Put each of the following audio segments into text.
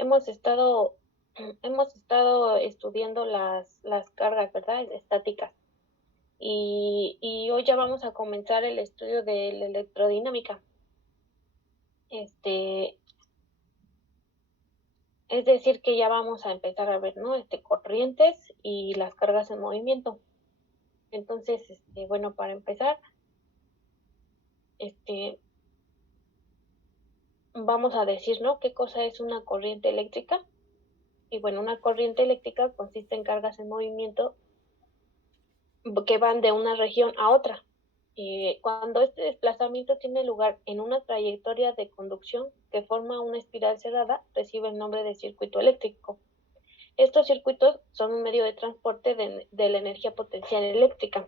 hemos estado, hemos estado estudiando las cargas, ¿verdad? Estáticas. Y hoy ya vamos a comenzar el estudio de la electrodinámica. Este, es decir, que ya vamos a empezar a ver, ¿no? Corrientes y las cargas en movimiento. Entonces, bueno, para empezar, este, vamos a decir, ¿no? ¿Qué cosa es una corriente eléctrica? Y bueno, una corriente eléctrica consiste en cargas en movimiento que van de una región a otra. Cuando este desplazamiento tiene lugar en una trayectoria de conducción que forma una espiral cerrada, recibe el nombre de circuito eléctrico. Estos circuitos son un medio de transporte de la energía potencial eléctrica.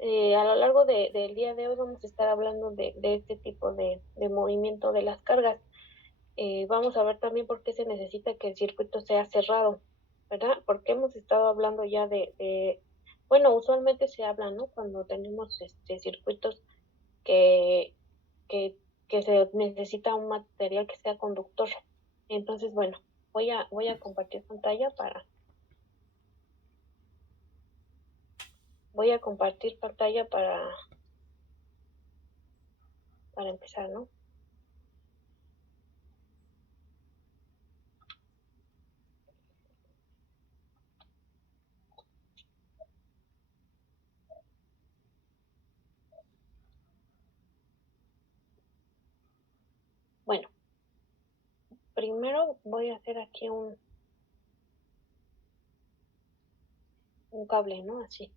A lo largo del día de hoy vamos a estar hablando de este tipo de movimiento de las cargas. Vamos a ver también por qué se necesita que el circuito sea cerrado, ¿verdad? Porque hemos estado hablando ya bueno, usualmente se habla, ¿no? Cuando tenemos circuitos que, que, que se necesita un material que sea conductor. Entonces, bueno, voy a compartir pantalla voy a compartir pantalla para empezar, ¿no? Bueno, primero voy a hacer aquí un cable, ¿no? Así.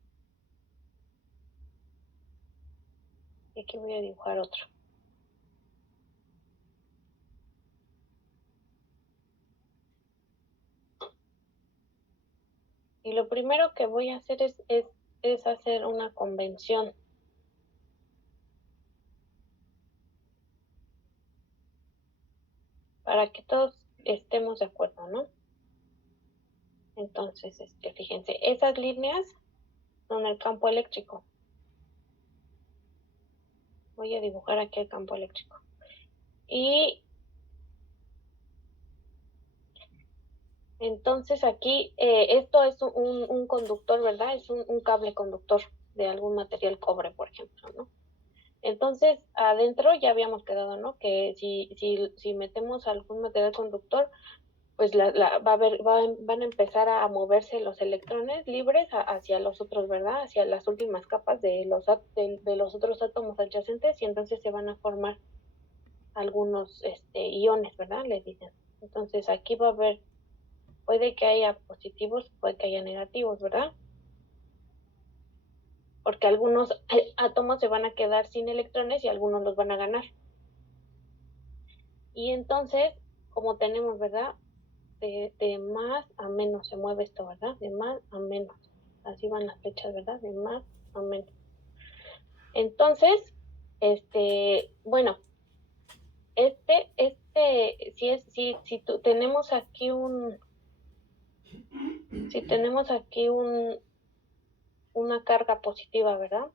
Y aquí voy a dibujar otro. Y lo primero que voy a hacer es hacer una convención. Para que todos estemos de acuerdo, ¿no? Entonces, fíjense, esas líneas son el campo eléctrico. Voy a dibujar aquí el campo eléctrico. Y entonces aquí, esto es un conductor, ¿verdad? Es un cable conductor de algún material cobre, por ejemplo, ¿no? Entonces, adentro ya habíamos quedado, ¿no? Que si metemos algún material conductor, pues van a empezar a moverse los electrones libres hacia los otros, ¿verdad? Hacia las últimas capas de los otros átomos adyacentes y entonces se van a formar algunos iones, ¿verdad? Les dicen. Entonces aquí va a haber, puede que haya positivos, puede que haya negativos, ¿verdad? Porque algunos átomos se van a quedar sin electrones y algunos los van a ganar. Y entonces, como tenemos, ¿verdad? De más a menos se mueve esto, ¿verdad? De más a menos. Así van las flechas, ¿verdad? De más a menos. Entonces, bueno, si tenemos aquí si tenemos aquí una carga positiva, ¿verdad?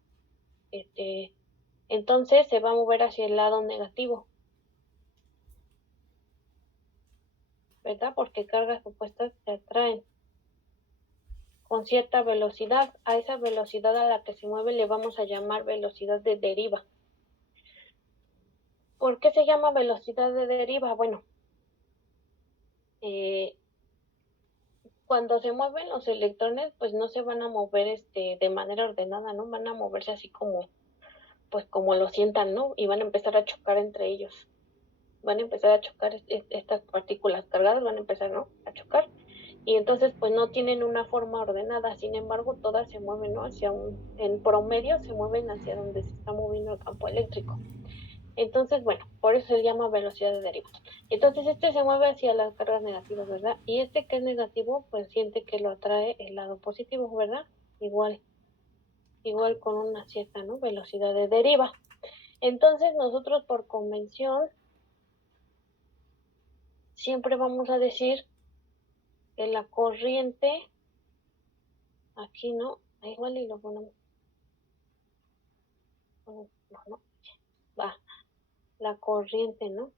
Entonces se va a mover hacia el lado negativo, ¿verdad? Porque cargas opuestas se atraen con cierta velocidad. A esa velocidad a la que se mueve le vamos a llamar velocidad de deriva. ¿Por qué se llama velocidad de deriva? Bueno, cuando se mueven los electrones, pues no se van a mover de manera ordenada, ¿no? Van a moverse así pues como lo sientan, ¿no? Y van a empezar a chocar entre ellos. Van a empezar a chocar estas partículas cargadas, van a empezar, ¿no? A chocar. Y entonces, pues no tienen una forma ordenada, sin embargo, todas se mueven, ¿no? En promedio se mueven hacia donde se está moviendo el campo eléctrico. Entonces, bueno, por eso se llama velocidad de deriva. Entonces, se mueve hacia las cargas negativas, ¿verdad? Y que es negativo, pues siente que lo atrae el lado positivo, ¿verdad? Igual con una cierta, ¿no? Velocidad de deriva. Entonces, nosotros por convención siempre vamos a decir que la corriente, aquí, ¿no? Igual y lo ponemos, no, no, va, la corriente, ¿no?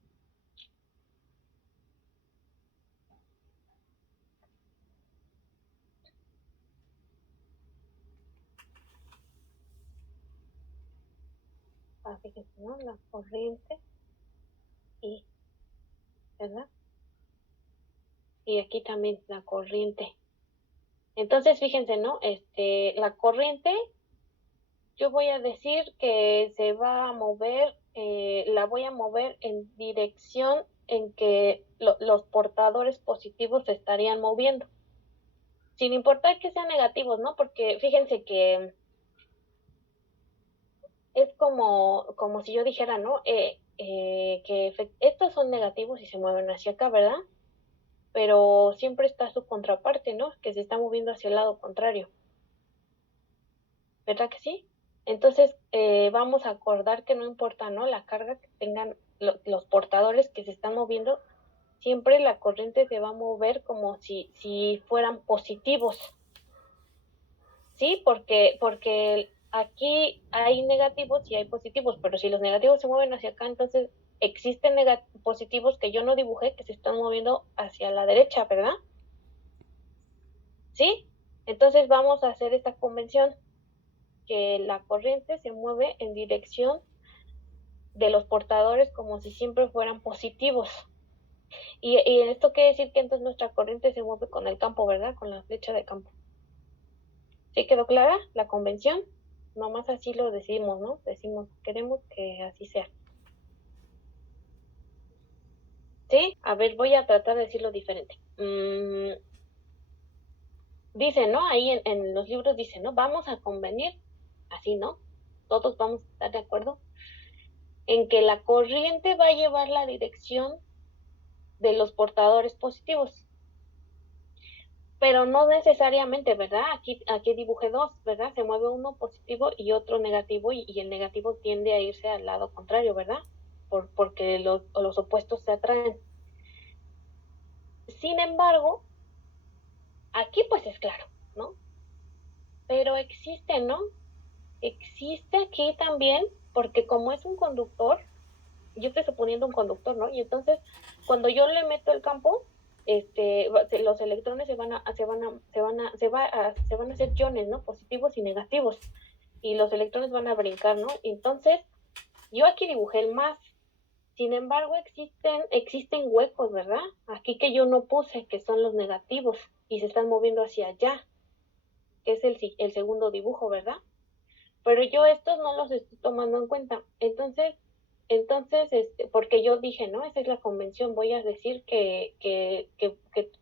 fíjense, ¿no? La corriente y, ¿verdad? Y aquí también la corriente. Entonces, fíjense, ¿no? La corriente, yo voy a decir que se va a mover, la voy a mover en dirección en que los portadores positivos se estarían moviendo, sin importar que sean negativos, ¿no? Porque fíjense que es como si yo dijera, ¿no? Que estos son negativos y se mueven hacia acá, ¿verdad? Pero siempre está su contraparte, ¿no? Que se está moviendo hacia el lado contrario, ¿verdad que sí? Entonces, vamos a acordar que no importa, ¿no? La carga que tengan los portadores que se están moviendo, siempre la corriente se va a mover como si fueran positivos, ¿sí? Porque aquí hay negativos y hay positivos, pero si los negativos se mueven hacia acá, entonces existen positivos que yo no dibujé que se están moviendo hacia la derecha, ¿verdad? ¿Sí? Entonces vamos a hacer esta convención, que la corriente se mueve en dirección de los portadores como si siempre fueran positivos. Y esto quiere decir que entonces nuestra corriente se mueve con el campo, ¿verdad? Con la flecha de campo. ¿Sí quedó clara la convención? Nomás así lo decimos, ¿no? Decimos, queremos que así sea. ¿Sí? A ver, voy a tratar de decirlo diferente. Dice, ¿no? Ahí en los libros dice, ¿no? Vamos a convenir, así, ¿no? Todos vamos a estar de acuerdo en que la corriente va a llevar la dirección de los portadores positivos. Pero no necesariamente, ¿verdad? Aquí dibujé dos, ¿verdad? Se mueve uno positivo y otro negativo, y el negativo tiende a irse al lado contrario, ¿verdad? Porque los opuestos se atraen. Sin embargo, aquí pues es claro, ¿no? Pero existe, ¿no? Existe aquí también, porque como es un conductor, yo estoy suponiendo un conductor, ¿no? Y entonces, cuando yo le meto el campo, los electrones se van a hacer iones, ¿no? Positivos y negativos. Y los electrones van a brincar, ¿no? Entonces, yo aquí dibujé el más. Sin embargo, existen huecos, ¿verdad? Aquí que yo no puse, que son los negativos, y se están moviendo hacia allá, que es el segundo dibujo, ¿verdad? Pero yo estos no los estoy tomando en cuenta. Entonces, porque yo dije, no, esa es la convención, voy a decir que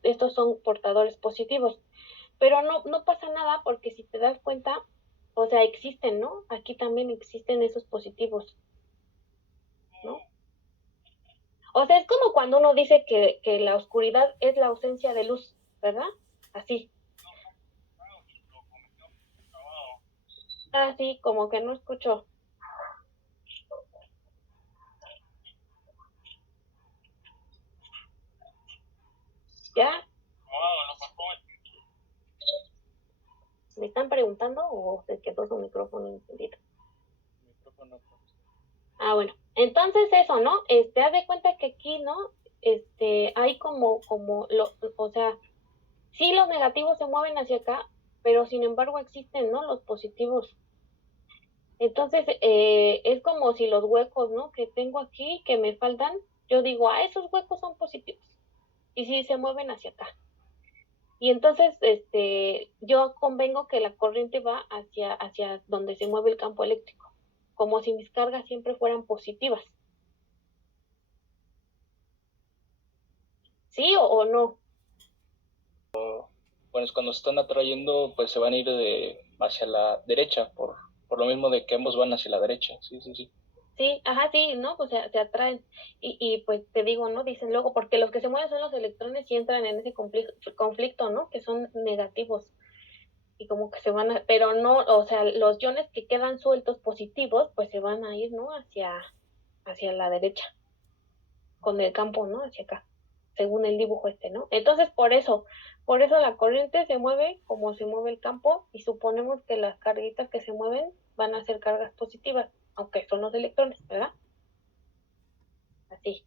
estos son portadores positivos. Pero no pasa nada, porque si te das cuenta, o sea, existen, ¿no? Aquí también existen esos positivos, ¿no? O sea, es como cuando uno dice que la oscuridad es la ausencia de luz, ¿verdad? Así. Así, como que no escucho. ¿Ya? ¿Me están preguntando o se quedó su micrófono encendido? Ah, bueno. Entonces eso, ¿no? Haz de cuenta que aquí, ¿no? Hay o sea, sí los negativos se mueven hacia acá, pero sin embargo existen, ¿no? Los positivos. Entonces, es como si los huecos, ¿no? Que tengo aquí, que me faltan, yo digo, esos huecos son positivos. Y sí se mueven hacia acá. Y entonces, yo convengo que la corriente va hacia donde se mueve el campo eléctrico, como si mis cargas siempre fueran positivas. ¿Sí o no? Pues cuando se están atrayendo, pues se van a ir hacia la derecha, por lo mismo de que ambos van hacia la derecha. Sí, sí, sí. Sí, ajá, sí, ¿no? Pues se atraen. Y pues te digo, ¿no? Dicen luego, porque los que se mueven son los electrones y entran en ese conflicto, ¿no? Que son negativos. Y como que se van a, pero no, o sea, los iones que quedan sueltos positivos, pues se van a ir, ¿no? Hacia la derecha, con el campo, ¿no? Hacia acá, según el dibujo ¿no? Entonces, por eso la corriente se mueve como se mueve el campo, y suponemos que las carguitas que se mueven van a ser cargas positivas, aunque son los electrones, ¿verdad? Así.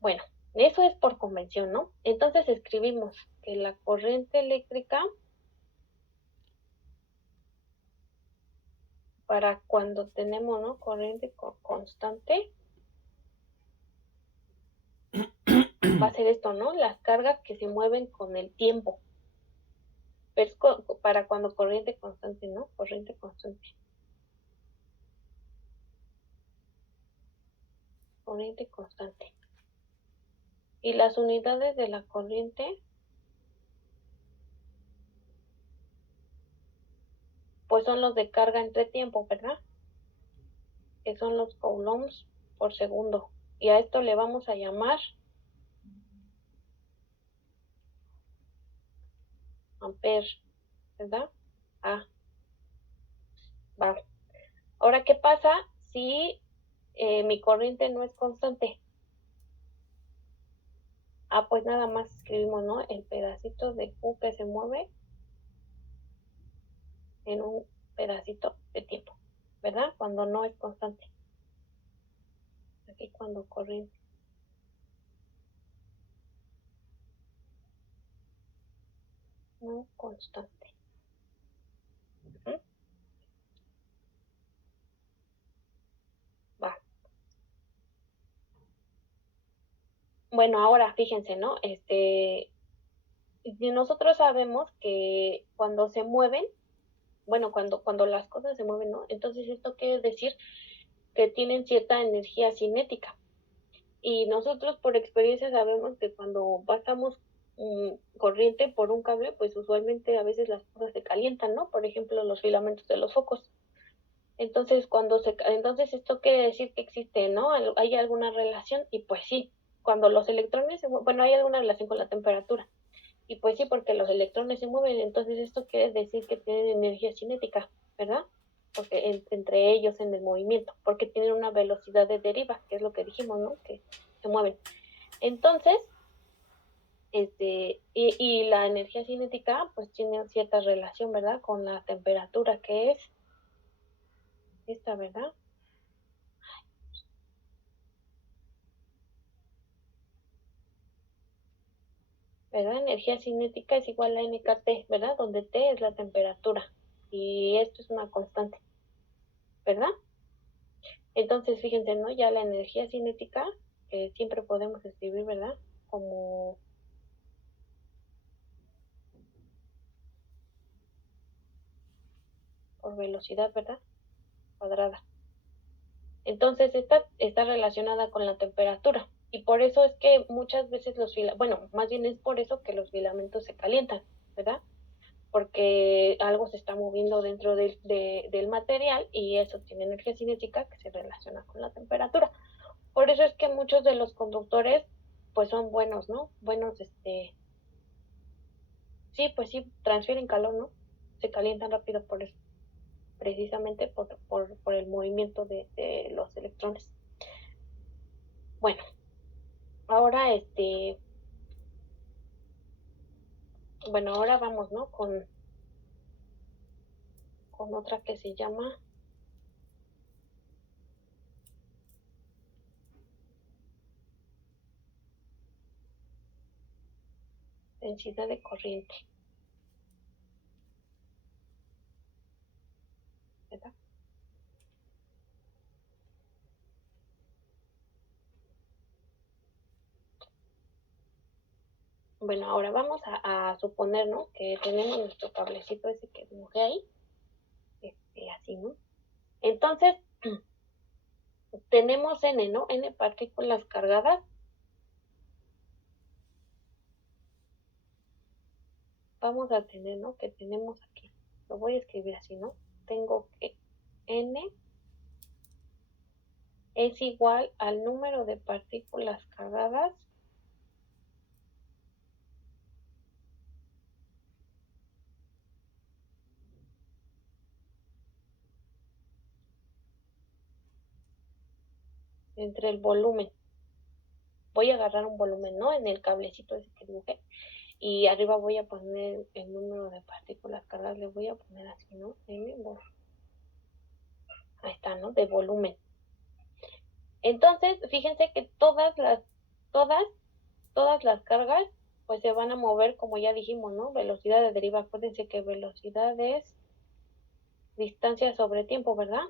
Bueno, eso es por convención, ¿no? Entonces escribimos que la corriente eléctrica para cuando tenemos, ¿no? Corriente constante, va a ser esto, ¿no? Las cargas que se mueven con el tiempo. Pero es para cuando corriente constante, ¿no? Corriente constante. Corriente constante. Y las unidades de la corriente, pues son los de carga entre tiempo, ¿verdad? Que son los coulombs por segundo. Y a esto le vamos a llamar ampere, ¿verdad? Ah, va. Ahora, ¿qué pasa si mi corriente no es constante? Ah, pues nada más escribimos, ¿no? El pedacito de Q que se mueve en un pedacito de tiempo, ¿verdad? Cuando no es constante. Aquí cuando corriente no constante. ¿Mm? Va. Bueno, ahora fíjense, ¿no? Nosotros sabemos que cuando se mueven, bueno, cuando las cosas se mueven, ¿no? Entonces esto quiere decir que tienen cierta energía cinética. Y nosotros por experiencia sabemos que cuando pasamos corriente por un cable, pues usualmente a veces las cosas se calientan, ¿no? Por ejemplo, los filamentos de los focos. Entonces esto quiere decir que existe, ¿no? Hay alguna relación y pues sí, cuando los electrones bueno, hay alguna relación con la temperatura. Y pues sí, porque los electrones se mueven, entonces esto quiere decir que tienen energía cinética, ¿verdad? Porque entre ellos en el movimiento, porque tienen una velocidad de deriva, que es lo que dijimos, ¿no? Que se mueven. Entonces, y la energía cinética pues tiene cierta relación, ¿verdad? Con la temperatura, que es esta, ¿verdad? ¿Verdad? Energía cinética es igual a NKT, ¿verdad? Donde T es la temperatura y esto es una constante, ¿verdad? Entonces, fíjense, ¿no? Ya la energía cinética siempre podemos escribir, ¿verdad? Como por velocidad, ¿verdad? Cuadrada. Entonces, esta está relacionada con la temperatura. Y por eso es que muchas veces bueno, más bien es por eso que los filamentos se calientan, ¿verdad? Porque algo se está moviendo dentro del material y eso tiene energía cinética que se relaciona con la temperatura. Por eso es que muchos de los conductores pues son buenos, ¿no? Buenos, sí, pues sí, transfieren calor, ¿no? Se calientan rápido por eso, precisamente por el movimiento de los electrones. Bueno, ahora bueno, ahora vamos, ¿no? Con otra que se llama densidad de corriente, ¿verdad? Bueno, ahora vamos a suponer, ¿no? Que tenemos nuestro cablecito ese que dibujé ahí, así, ¿no? Entonces, tenemos N, ¿no? N partículas cargadas. Vamos a tener, ¿no? Que tenemos aquí. Lo voy a escribir así, ¿no? Tengo que N es igual al número de partículas cargadas entre el volumen. Voy a agarrar un volumen, ¿no? En el cablecito ese que dibujé. Y arriba voy a poner el número de partículas cargadas. Le voy a poner así, ¿no? Ahí está, ¿no? De volumen. Entonces, fíjense que todas, todas las cargas, pues se van a mover, como ya dijimos, ¿no? Velocidad de deriva. Acuérdense que velocidad es distancia sobre tiempo, ¿verdad?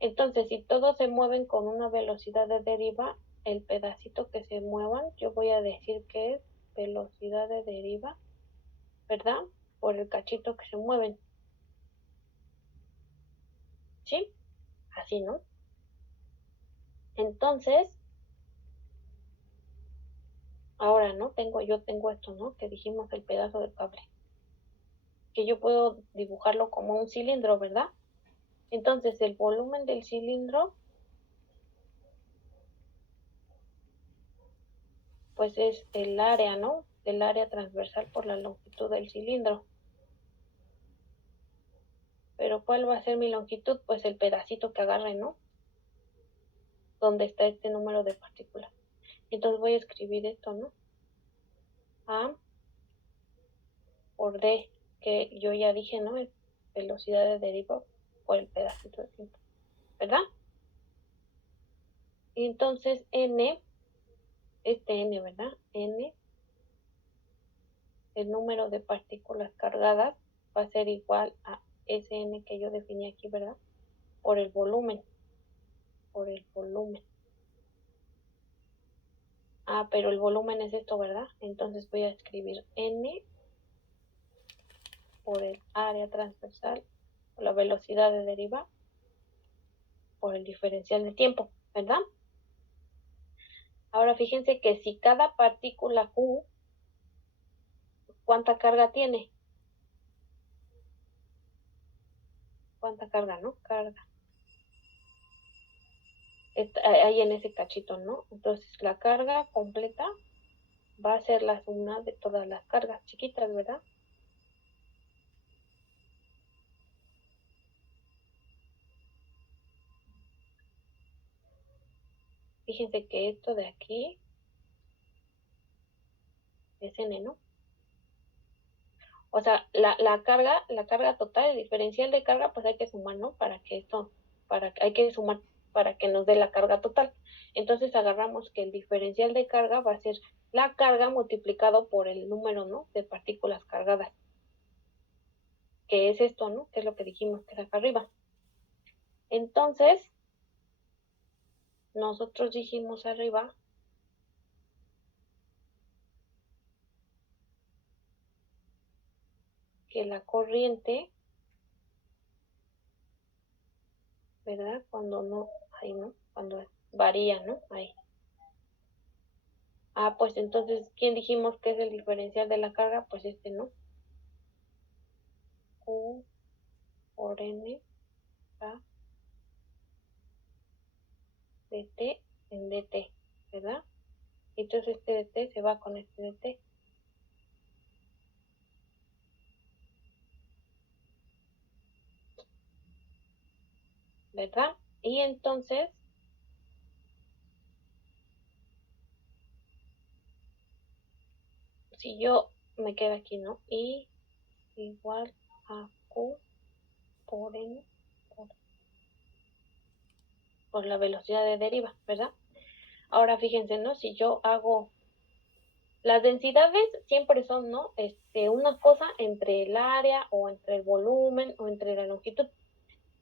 Entonces, si todos se mueven con una velocidad de deriva, el pedacito que se muevan, yo voy a decir que es velocidad de deriva, ¿verdad? Por el cachito que se mueven. ¿Sí? Así, ¿no? Entonces, ahora, ¿no? Yo tengo esto, ¿no? Que dijimos el pedazo de cable. Que yo puedo dibujarlo como un cilindro, ¿verdad? Entonces, el volumen del cilindro, pues es el área, ¿no? El área transversal por la longitud del cilindro. Pero ¿cuál va a ser mi longitud? Pues el pedacito que agarre, ¿no? Donde está este número de partículas. Entonces voy a escribir esto, ¿no? A por D, que yo ya dije, ¿no? Es velocidad de deriva por el pedacito de tiempo, ¿verdad? Y entonces N, este N, ¿verdad? N, el número de partículas cargadas va a ser igual a ese N que yo definí aquí, ¿verdad? Por el volumen, por el volumen. Ah, pero el volumen es esto, ¿verdad? Entonces voy a escribir N por el área transversal, por la velocidad de deriva, por el diferencial de tiempo, ¿verdad? Ahora fíjense que si cada partícula Q, ¿cuánta carga tiene? ¿Cuánta carga, no? Carga. Está ahí en ese cachito, ¿no? Entonces la carga completa va a ser la suma de todas las cargas chiquitas, ¿verdad? Fíjense que esto de aquí es N, ¿no? O sea, la carga total, el diferencial de carga, pues hay que sumar, ¿no? Hay que sumar para que nos dé la carga total. Entonces agarramos que el diferencial de carga va a ser la carga multiplicado por el número, ¿no? De partículas cargadas. Que es esto, ¿no? Que es lo que dijimos que es acá arriba. Entonces, nosotros dijimos arriba que la corriente, ¿verdad? Cuando no, ahí, ¿no? Cuando varía, ¿no? Ahí. Ah, pues entonces, ¿quién dijimos que es el diferencial de la carga? Pues este, ¿no? Q por N A dt en dt, ¿verdad? Entonces este dt se va con este dt. ¿Verdad? Y entonces, si yo me quedo aquí, ¿no? Y igual a Q por N por la velocidad de deriva, ¿verdad? Ahora fíjense, ¿no? Si yo hago las densidades siempre son, ¿no? Una cosa entre el área o entre el volumen o entre la longitud.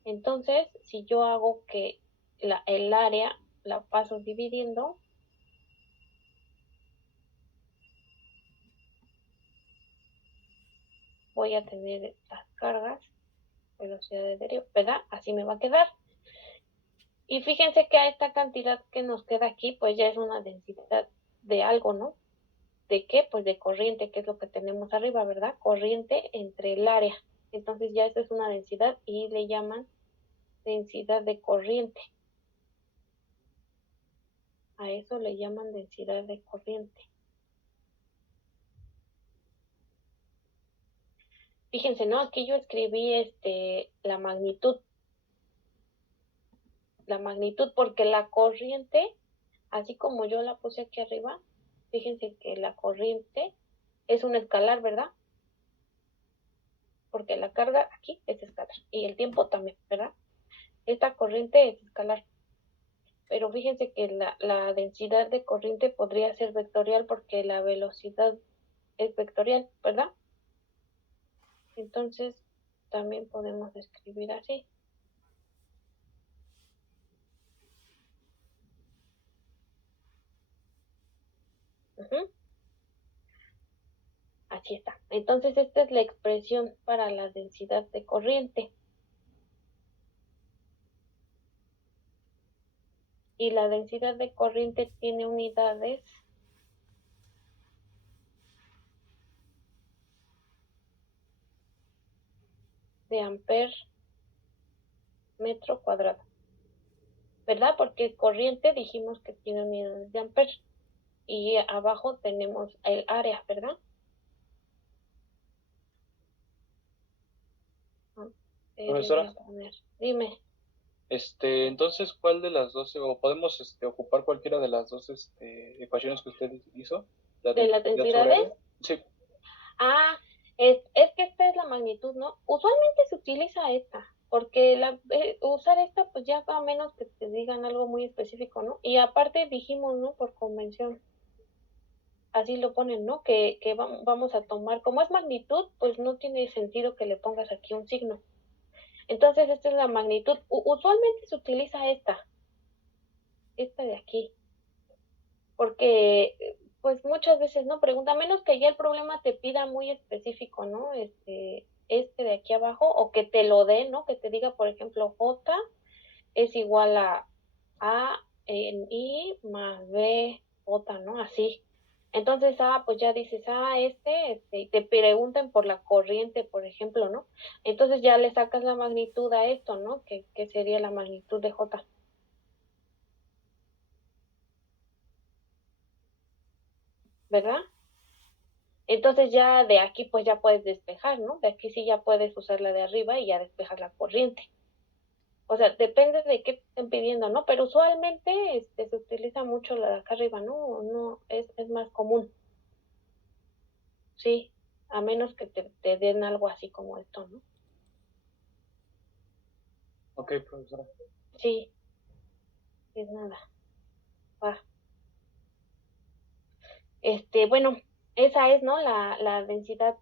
Entonces, si yo hago que el área la paso dividiendo, voy a tener las cargas, velocidad de deriva, ¿verdad? Así me va a quedar. Y fíjense que a esta cantidad que nos queda aquí, pues ya es una densidad de algo, ¿no? ¿De qué? Pues de corriente, que es lo que tenemos arriba, ¿verdad? Corriente entre el área. Entonces ya esa es una densidad y le llaman densidad de corriente. A eso le llaman densidad de corriente. Fíjense, ¿no? Aquí yo escribí la magnitud. La magnitud porque la corriente, así como yo la puse aquí arriba, fíjense que la corriente es un escalar, ¿verdad? Porque la carga aquí es escalar y el tiempo también, ¿verdad? Esta corriente es escalar. Pero fíjense que la densidad de corriente podría ser vectorial porque la velocidad es vectorial, ¿verdad? Entonces, también podemos escribir así. Así está. Entonces, esta es la expresión para la densidad de corriente. Y la densidad de corriente tiene unidades de amper metro cuadrado, ¿verdad? Porque corriente dijimos que tiene unidades de amper. Y abajo tenemos el área, ¿verdad? Profesora, Dime. Entonces, ¿cuál de las dos, o podemos ocupar cualquiera de las dos ecuaciones que usted hizo? ¿De las densidad sobre densidades? área. Sí. Ah, es que esta es la magnitud, ¿no? Usualmente se utiliza esta, porque usar esta, pues ya a menos que te digan algo muy específico, ¿no? Y aparte dijimos, ¿no? Por convención, así lo ponen, ¿no? Que vamos a tomar, como es magnitud, pues no tiene sentido que le pongas aquí un signo. Entonces, esta es la magnitud. Usualmente se utiliza esta de aquí, porque pues muchas veces no pregunta, a menos que ya el problema te pida muy específico, ¿no? Este de aquí abajo, o que te lo dé, ¿no? Que te diga, por ejemplo, J es igual a en I más B J, ¿no? Así. Entonces, pues ya dices, y te preguntan por la corriente, por ejemplo, ¿no? Entonces ya le sacas la magnitud a esto, ¿no? Que sería la magnitud de J. ¿Verdad? Entonces ya de aquí pues ya puedes despejar, ¿no? De aquí sí ya puedes usar la de arriba y ya despejas la corriente. O sea, depende de qué te estén pidiendo, ¿no? Pero usualmente se utiliza mucho la de acá arriba, ¿no? No, es más común. Sí, a menos que te den algo así como esto, ¿no? Ok, profesora. Sí, es nada. Va. Bueno, esa es, ¿no? La densidad,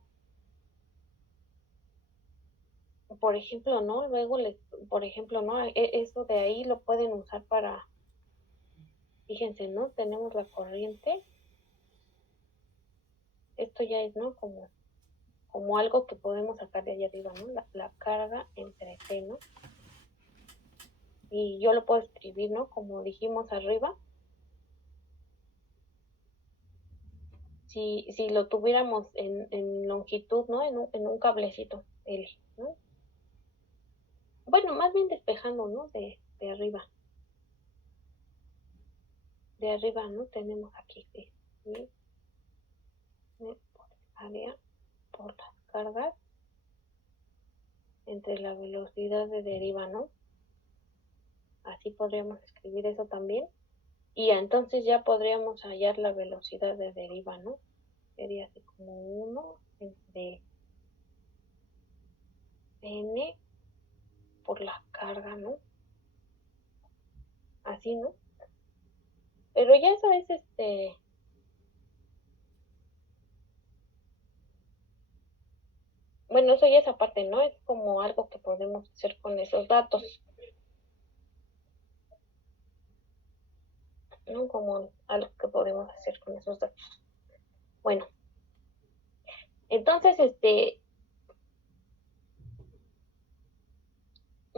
por ejemplo, ¿no? Luego por ejemplo, ¿no? Eso de ahí lo pueden usar para, fíjense, ¿no? Tenemos la corriente. Esto ya es, ¿no? Como algo que podemos sacar de allá arriba, ¿no? La carga entre T, ¿no? Y yo lo puedo escribir, ¿no? Como dijimos arriba. Si lo tuviéramos en longitud, ¿no? En un cablecito L, ¿no? Bueno, más bien despejando, ¿no? De arriba. De arriba, ¿no? Tenemos aquí, sí. Y por área, por las cargas, entre la velocidad de deriva, ¿no? Así podríamos escribir eso también. Y entonces ya podríamos hallar la velocidad de deriva, ¿no? Sería así como 1 entre n por la carga, ¿no? Así, ¿no? Pero ya eso es bueno, eso ya es aparte, ¿no? Es como algo que podemos hacer con esos datos, ¿no? Como algo que podemos hacer con esos datos. Bueno, entonces,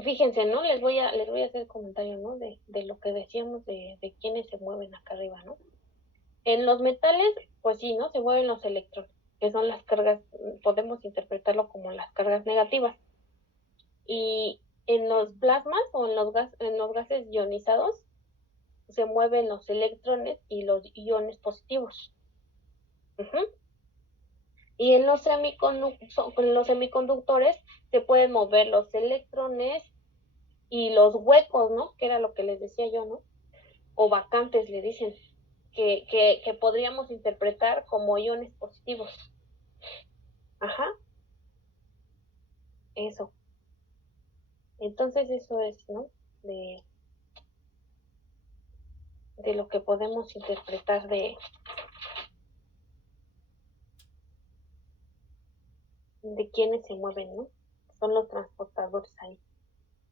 fíjense, ¿no? Les voy a hacer el comentario, ¿no? De lo que decíamos de quiénes se mueven acá arriba, ¿no? En los metales, pues sí, ¿no? Se mueven los electrones, que son las cargas, podemos interpretarlo como las cargas negativas. Y en los plasmas o en los gases ionizados se mueven los electrones y los iones positivos. Ujú. Y en los semiconductores se pueden mover los electrones y los huecos, ¿no? Que era lo que les decía yo, ¿no? O vacantes le dicen, que podríamos interpretar como iones positivos. Ajá, eso. Entonces eso es, ¿no? De lo que podemos interpretar de quiénes se mueven, ¿no? son los transportadores ahí,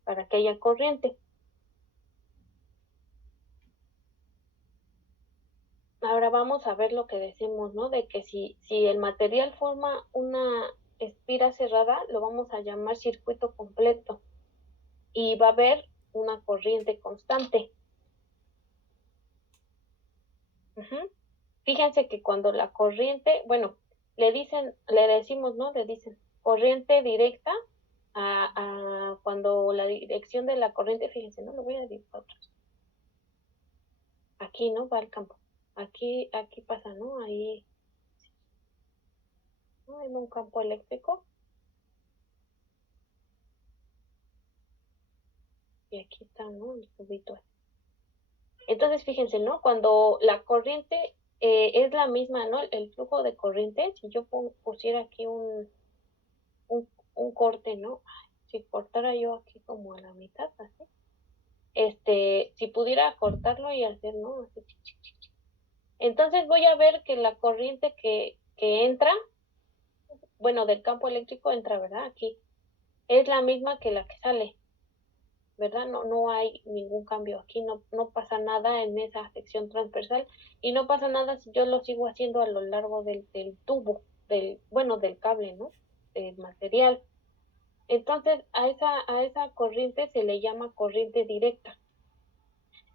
para que haya corriente. Ahora vamos a ver lo que decimos, ¿no? De que si el material forma una espira cerrada, lo vamos a llamar circuito completo y va a haber una corriente constante. Fíjense que cuando la corriente, bueno, le decimos, ¿no? Le dicen corriente directa a cuando la dirección de la corriente, fíjense, ¿no? Lo voy a dibujar otra vez. Aquí, ¿no? Va el campo. Aquí pasa, ¿no? Ahí, ¿no? Hay un campo eléctrico. Y aquí está, ¿no? El tubito. Entonces, fíjense, ¿no? Cuando la corriente es la misma, ¿no? El flujo de corriente, si yo pusiera aquí un corte, ¿no? Si cortara yo aquí como a la mitad, así. Si pudiera cortarlo y hacer, ¿no? Así, entonces voy a ver que la corriente que entra, bueno, del campo eléctrico entra, ¿verdad? Aquí, es la misma que la que sale, ¿verdad? No hay ningún cambio aquí, no pasa nada en esa sección transversal y no pasa nada si yo lo sigo haciendo a lo largo del tubo, del cable, ¿no? Del material. Entonces, a esa corriente se le llama corriente directa.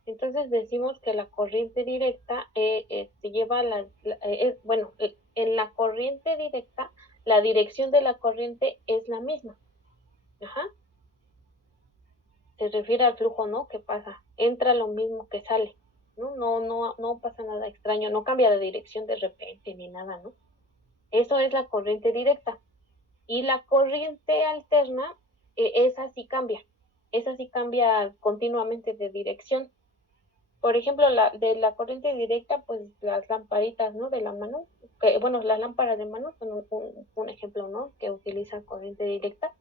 Entonces decimos que la corriente directa se lleva en la corriente directa, la dirección de la corriente es la misma. Ajá. Se refiere al flujo, ¿no? ¿Qué pasa? Entra lo mismo que sale, ¿no? No pasa nada extraño, no cambia de dirección de repente ni nada, ¿no? Eso es la corriente directa. Y la corriente alterna, esa sí cambia continuamente de dirección. Por ejemplo, de la corriente directa, pues las lamparitas, ¿no? De la mano, bueno, las lámparas de mano son un ejemplo, ¿no? Que utiliza corriente directa.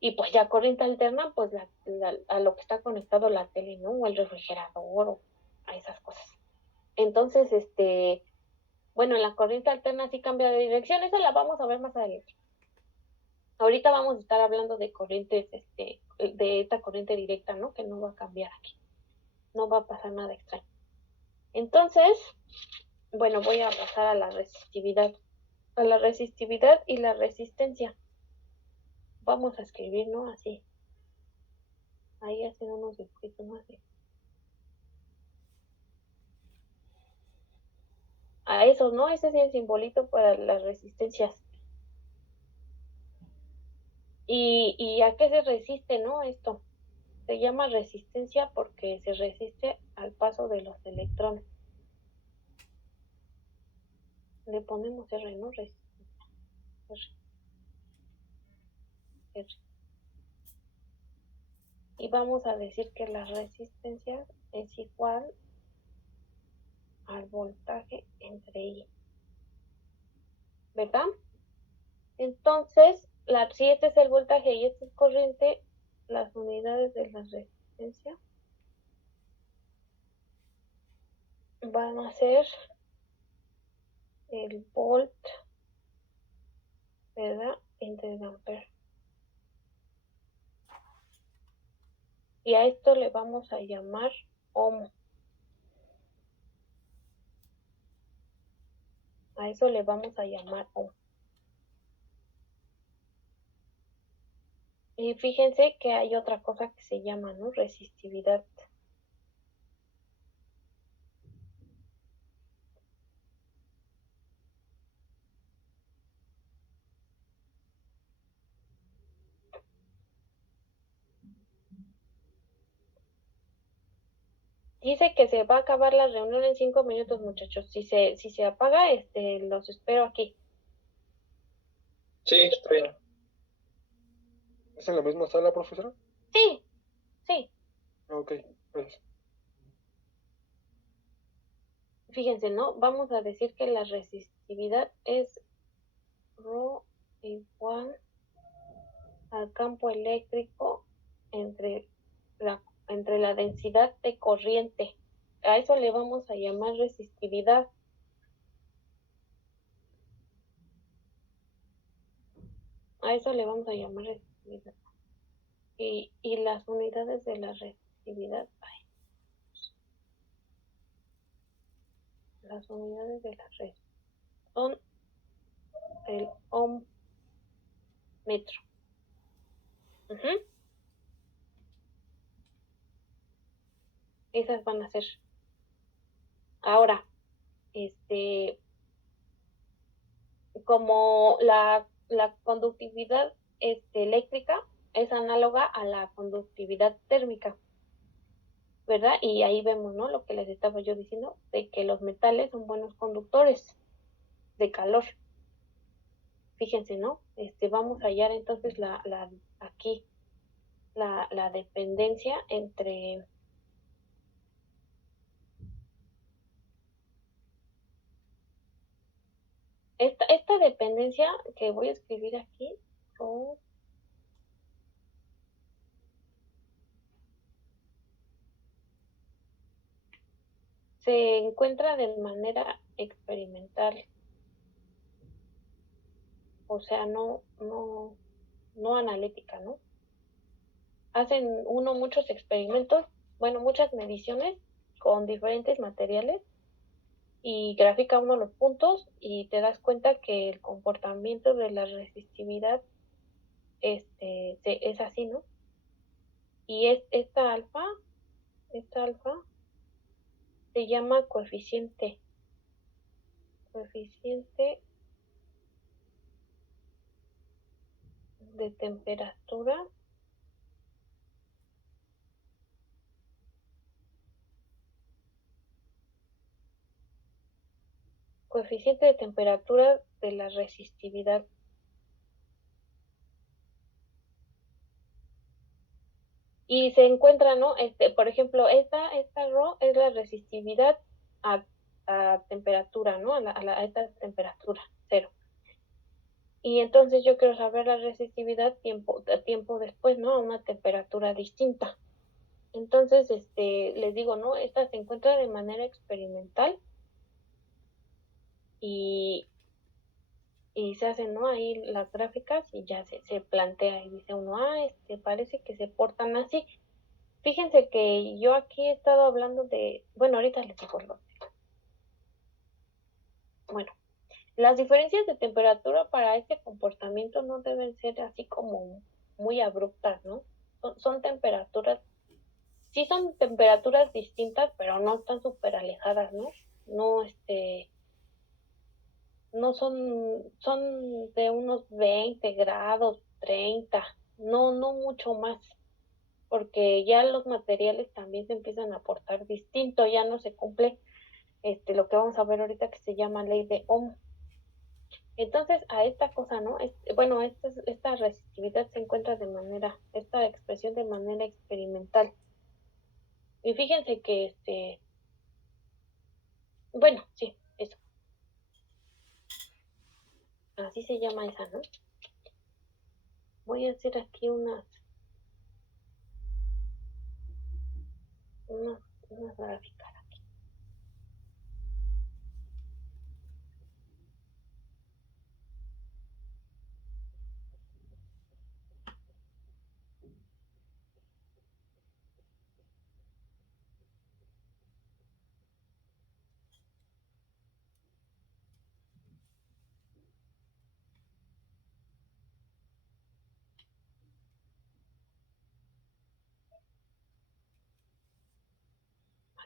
Y pues ya corriente alterna, pues a lo que está conectado la tele, ¿no? O el refrigerador o a esas cosas. Entonces, bueno, la corriente alterna sí cambia de dirección, esa la vamos a ver más adelante. Ahorita vamos a estar hablando de corrientes, de esta corriente directa, ¿no? Que no va a cambiar aquí. No va a pasar nada extraño. Entonces, bueno, voy a pasar a la resistividad. A la resistividad y la resistencia. Vamos a escribir, ¿no? Así. Ahí hacen unos dibujitos, ¿no? Así. A eso, ¿no? Ese es el simbolito para las resistencias. ¿Y a qué se resiste, no? Esto se llama resistencia porque se resiste al paso de los electrones. Le ponemos R, ¿no? Resistencia. R. Y vamos a decir que la resistencia es igual al voltaje entre I. ¿Verdad? Entonces, si este es el voltaje y este es corriente, las unidades de la resistencia van a ser el volt, ¿verdad? Entre el ampere. Y a esto le vamos a llamar ohm. A eso le vamos a llamar ohm. Y fíjense que hay otra cosa que se llama, ¿no? Resistividad. Dice que se va a acabar la reunión en 5 minutos, muchachos. Si se apaga, los espero aquí. Sí, está bien. ¿Es en la misma sala, profesora? Sí, sí. Ok, gracias. Fíjense, ¿no? Vamos a decir que la resistividad es ρ igual al campo eléctrico entre la densidad de corriente. A eso le vamos a llamar resistividad. A eso le vamos a llamar resistividad. Y las unidades de la resistividad, las unidades de la red son el ohm metro. Esas van a ser. Ahora, como la conductividad eléctrica es análoga a la conductividad térmica, ¿verdad? Y ahí vemos, ¿no? Lo que les estaba yo diciendo, de que los metales son buenos conductores de calor. Fíjense, ¿no? Vamos a hallar entonces aquí la dependencia entre esta dependencia que voy a escribir aquí, se encuentra de manera experimental, o sea, no analítica, ¿no? Hacen muchos experimentos, bueno, muchas mediciones con diferentes materiales y grafica uno los puntos y te das cuenta que el comportamiento de la resistividad es así, ¿no? Y esta alfa se llama coeficiente de temperatura de la resistividad. Y se encuentra, ¿no? Por ejemplo, esta ρ es la resistividad a temperatura, ¿no? A esta temperatura, 0. Y entonces yo quiero saber la resistividad tiempo después, ¿no? A una temperatura distinta. Entonces, les digo, ¿no? Esta se encuentra de manera experimental y se hacen, ¿no? Ahí las gráficas y ya se plantea y dice uno, parece que se portan así. Fíjense que yo aquí he estado hablando de, bueno, ahorita les digo bueno, las diferencias de temperatura para este comportamiento no deben ser así como muy abruptas, ¿no? Son temperaturas, sí son temperaturas distintas, pero no están súper alejadas, ¿no? No, no son de unos 20 grados, 30, no mucho más, porque ya los materiales también se empiezan a portar distinto, ya no se cumple lo que vamos a ver ahorita que se llama ley de Ohm. Entonces, a esta cosa, ¿no? Bueno, esta resistividad se encuentra esta expresión de manera experimental. Y fíjense que, bueno, sí, eso. Así se llama esa, ¿no? Voy a hacer aquí unas gráficas.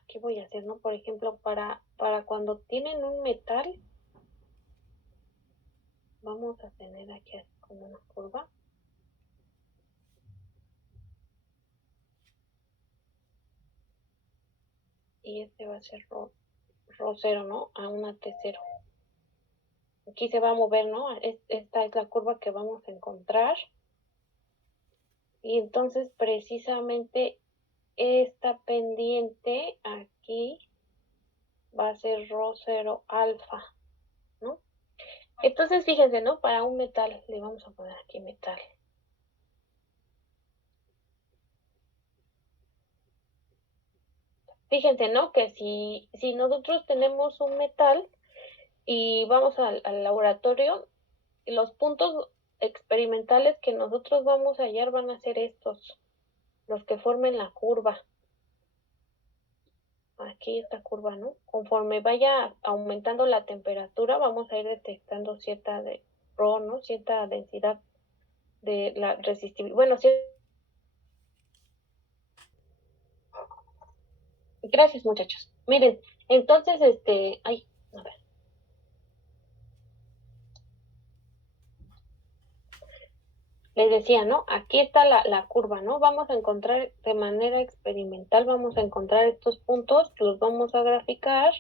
Aquí voy a hacer, ¿no? Por ejemplo, para cuando tienen un metal, vamos a tener aquí como una curva. Y va a ser ρ 0, ¿no? A una T0. Aquí se va a mover, ¿no? Esta es la curva que vamos a encontrar. Y entonces precisamente esta pendiente aquí va a ser ρ 0 alfa, ¿no? Entonces fíjense, ¿no? Para un metal, le vamos a poner aquí metal. Fíjense, ¿no? Que si nosotros tenemos un metal y vamos al laboratorio, los puntos experimentales que nosotros vamos a hallar van a ser estos, los que formen la curva. Aquí esta curva, ¿no? Conforme vaya aumentando la temperatura, vamos a ir detectando cierta ρ, ¿no? Cierta densidad de la resistividad. Bueno, sí. Gracias, muchachos. Miren, entonces, ay, a ver. Les decía, ¿no? Aquí está la curva, ¿no? Vamos a encontrar de manera experimental, vamos a encontrar estos puntos, los vamos a graficar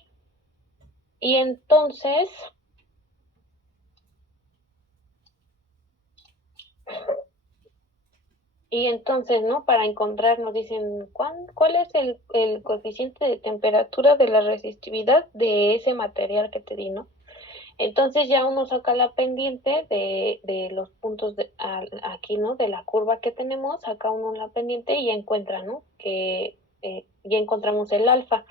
y entonces ¿no? Para encontrar nos dicen cuál es el coeficiente de temperatura de la resistividad de ese material que te di, ¿no? Entonces ya uno saca la pendiente de los puntos aquí, ¿no? De la curva que tenemos, saca uno la pendiente y encuentra, ¿no? Que ya encontramos el alfa.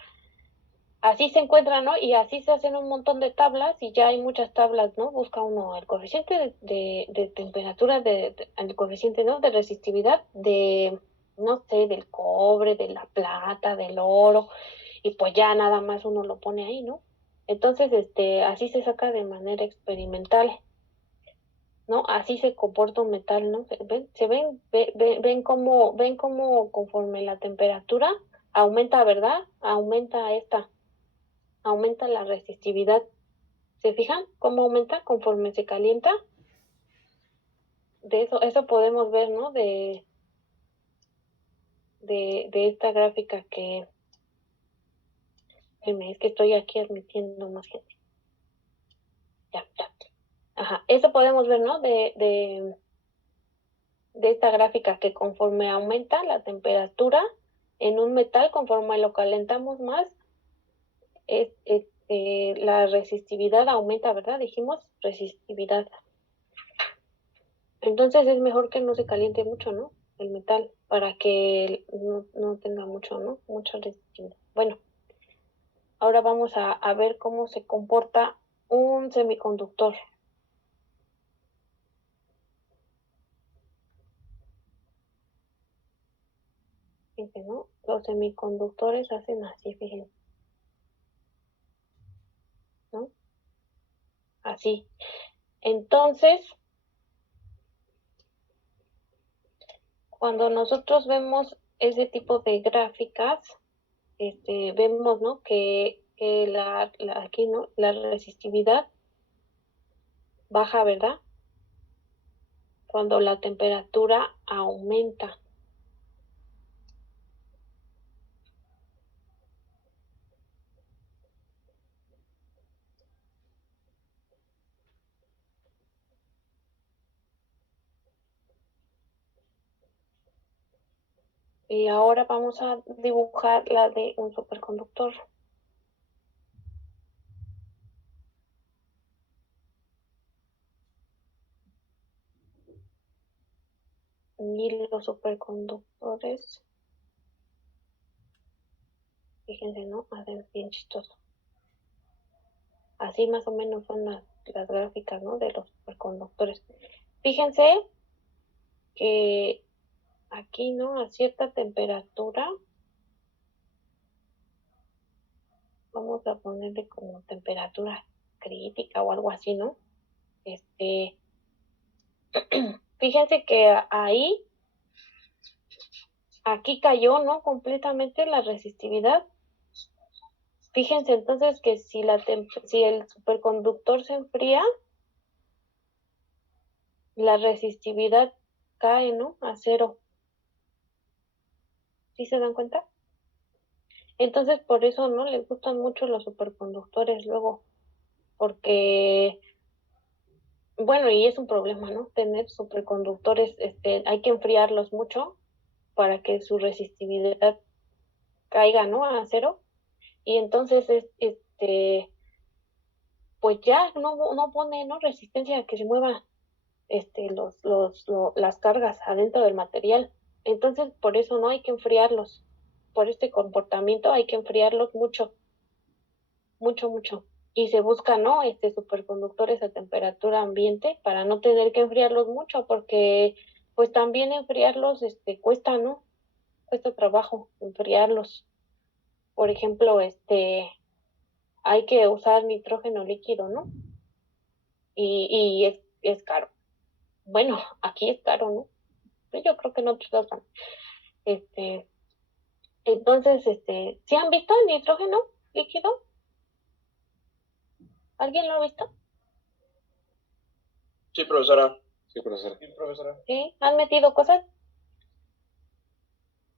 Así se encuentra, ¿no? Y así se hacen un montón de tablas y ya hay muchas tablas, ¿no? Busca uno el coeficiente de temperatura, el coeficiente, ¿no? De resistividad no sé, del cobre, de la plata, del oro, y pues ya nada más uno lo pone ahí, ¿no? Entonces, así se saca de manera experimental, ¿no? Así se comporta un metal, ¿no? Ven cómo conforme la temperatura aumenta, ¿verdad? Aumenta la resistividad. ¿Se fijan cómo aumenta conforme se calienta? Eso podemos ver, ¿no? De esta gráfica que es que estoy aquí admitiendo más gente. Ya. Ajá, eso podemos ver, ¿no? De esta gráfica que conforme aumenta la temperatura en un metal, conforme lo calentamos más, la resistividad aumenta, ¿verdad? Dijimos resistividad. Entonces es mejor que no se caliente mucho, ¿no? El metal, para que no tenga mucho, ¿no? Mucha resistividad. Bueno, ahora vamos a ver cómo se comporta un semiconductor. Fíjense, ¿no? Los semiconductores hacen así, fíjense, ¿no? Así. Entonces, cuando nosotros vemos ese tipo de gráficas, vemos, ¿no? Que aquí, ¿no? La resistividad baja, ¿verdad? Cuando la temperatura aumenta. Y ahora vamos a dibujar la de un superconductor. Y los superconductores, fíjense, ¿no? Hacen bien chistoso. Así más o menos son las gráficas, ¿no? De los superconductores. Fíjense que aquí, ¿no? A cierta temperatura, vamos a ponerle como temperatura crítica o algo así, ¿no? Fíjense que aquí cayó, ¿no? Completamente la resistividad. Fíjense entonces que si el superconductor se enfría, la resistividad cae, ¿no? A cero. ¿Sí se dan cuenta? Entonces por eso no les gustan mucho los superconductores luego, porque, bueno, y es un problema, ¿no? Tener superconductores, hay que enfriarlos mucho para que su resistividad caiga, ¿no? A cero. Y entonces pues ya no pone, ¿no? Resistencia a que se mueva las cargas adentro del material. Entonces, por eso no hay que enfriarlos. Por este comportamiento hay que enfriarlos mucho, mucho, mucho. y se busca, ¿no? Superconductores a temperatura ambiente para no tener que enfriarlos mucho, porque pues también enfriarlos, cuesta, ¿no? Cuesta trabajo enfriarlos. Por ejemplo, hay que usar nitrógeno líquido, ¿no? Y es caro. Bueno, aquí es caro, ¿no? Yo creo que en otros lados también. Este, entonces, ¿sí han visto el nitrógeno líquido? ¿Alguien lo ha visto? Sí, profesora. Sí, profesora. Sí, profesora. ¿Sí? ¿Han metido cosas?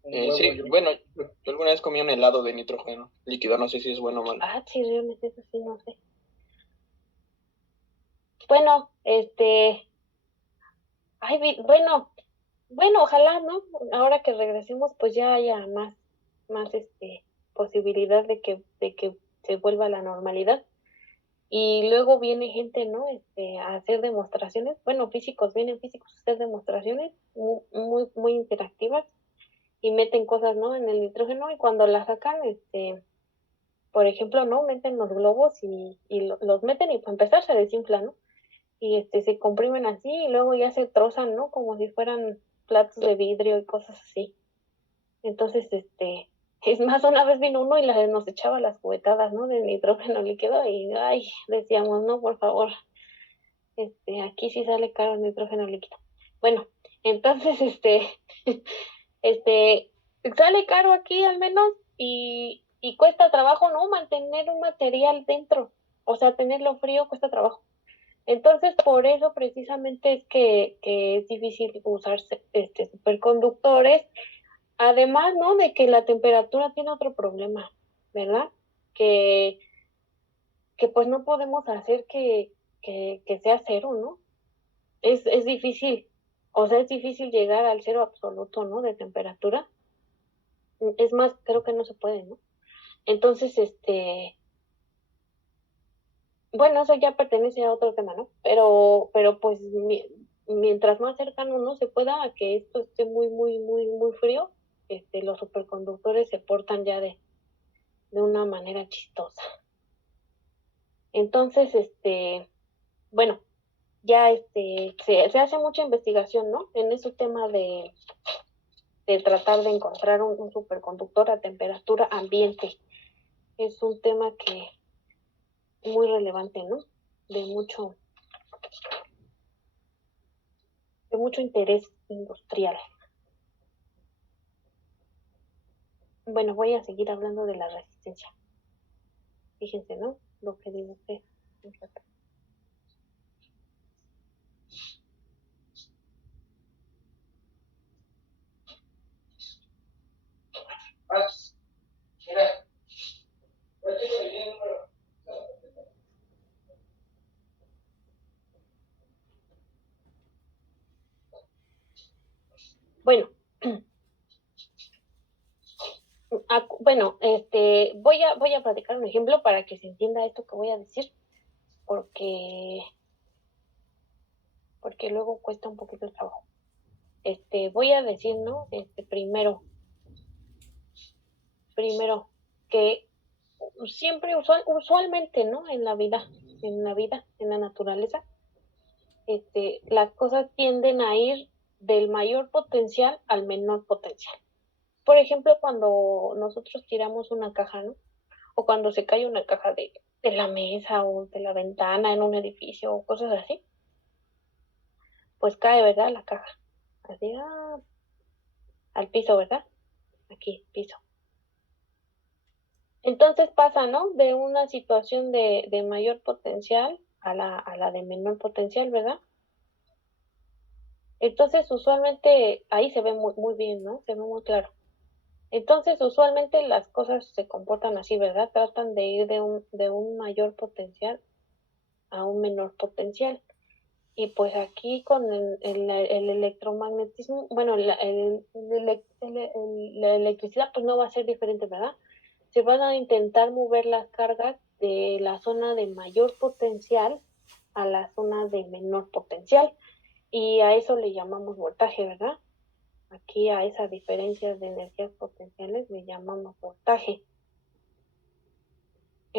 Sí, bueno, yo alguna vez comí un helado de nitrógeno líquido, no sé si es bueno o malo. Ah, sí, realmente eso sí, no sé. Bueno, bueno, ojalá, ¿no? Ahora que regresemos, pues ya haya más, posibilidad de que se vuelva a la normalidad. Y luego viene gente, ¿no? A hacer demostraciones. Bueno, vienen físicos a hacer demostraciones muy, muy, muy interactivas y meten cosas, ¿no? En el nitrógeno y cuando la sacan, por ejemplo, ¿no? Meten los globos y los meten y para empezar se desinflan, ¿no? Y se comprimen así y luego ya se trozan, ¿no? Como si fueran platos de vidrio y cosas así. Entonces, es más, una vez vino uno y nos echaba las cubetadas, ¿no? De nitrógeno líquido y, ay, decíamos, no, por favor, aquí sí sale caro el nitrógeno líquido. Bueno, entonces, este, sale caro aquí al menos y cuesta trabajo, ¿no? Mantener un material dentro, o sea, tenerlo frío cuesta trabajo. Entonces, por eso precisamente es que es difícil usar superconductores. Además, ¿no? De que la temperatura tiene otro problema, ¿verdad? Que, que pues no podemos hacer que sea cero, ¿no? Es difícil, o sea, es difícil llegar al cero absoluto, ¿no? De temperatura. Es más, creo que no se puede, ¿no? Entonces, bueno, eso ya pertenece a otro tema, ¿no? Pero pues mientras más cercano no se pueda a que esto esté muy, muy, muy, muy frío, los superconductores se portan ya de una manera chistosa. Entonces, bueno, ya se hace mucha investigación, ¿no? En ese tema de tratar de encontrar un superconductor a temperatura ambiente. Es un tema que es muy relevante, ¿no? De mucho, de mucho interés industrial. Bueno, voy a seguir hablando de la resistencia. Fíjense, ¿no? Lo que digo que Mira. bueno, bueno, voy a platicar un ejemplo para que se entienda esto que voy a decir, porque luego cuesta un poquito el trabajo. Voy a decir, ¿no? Primero, que siempre, usualmente, ¿no? En la vida, en la naturaleza, las cosas tienden a ir del mayor potencial al menor potencial. Por ejemplo, cuando nosotros tiramos una caja, ¿no? O cuando se cae una caja de la mesa o de la ventana en un edificio o cosas así, pues cae, ¿verdad? La caja. Así, al piso, ¿verdad? Aquí, piso. Entonces pasa, ¿no? De una situación de mayor potencial a la de menor potencial, ¿verdad? Entonces, usualmente ahí se ve muy, muy bien, ¿no? Se ve muy claro. Entonces, usualmente las cosas se comportan así, ¿verdad? Tratan de ir de un mayor potencial a un menor potencial. Y pues aquí con el electromagnetismo, bueno, la electricidad pues no va a ser diferente, ¿verdad? Se van a intentar mover las cargas de la zona de mayor potencial a la zona de menor potencial. Y a eso le llamamos voltaje, ¿verdad? Aquí a esas diferencias de energías potenciales le llamamos voltaje.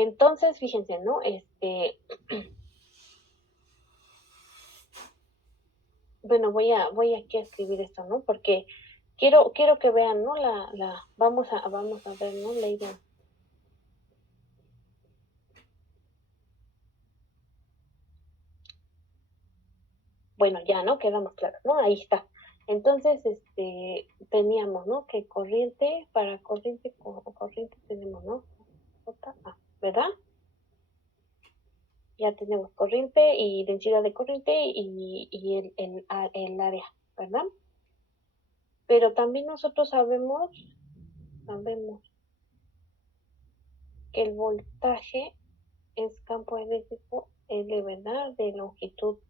Entonces, fíjense, ¿no? Bueno, voy aquí a escribir esto, ¿no? Porque quiero que vean, ¿no? Vamos a ver, ¿no? La idea. Bueno, ya, ¿no? Quedamos claros, ¿no? Ahí está. Entonces, teníamos, ¿no? Que para corriente tenemos, ¿no? ¿Verdad? Ya tenemos corriente y densidad de corriente y el área, ¿verdad? Pero también nosotros sabemos que el voltaje es campo eléctrico L, ¿verdad? De longitud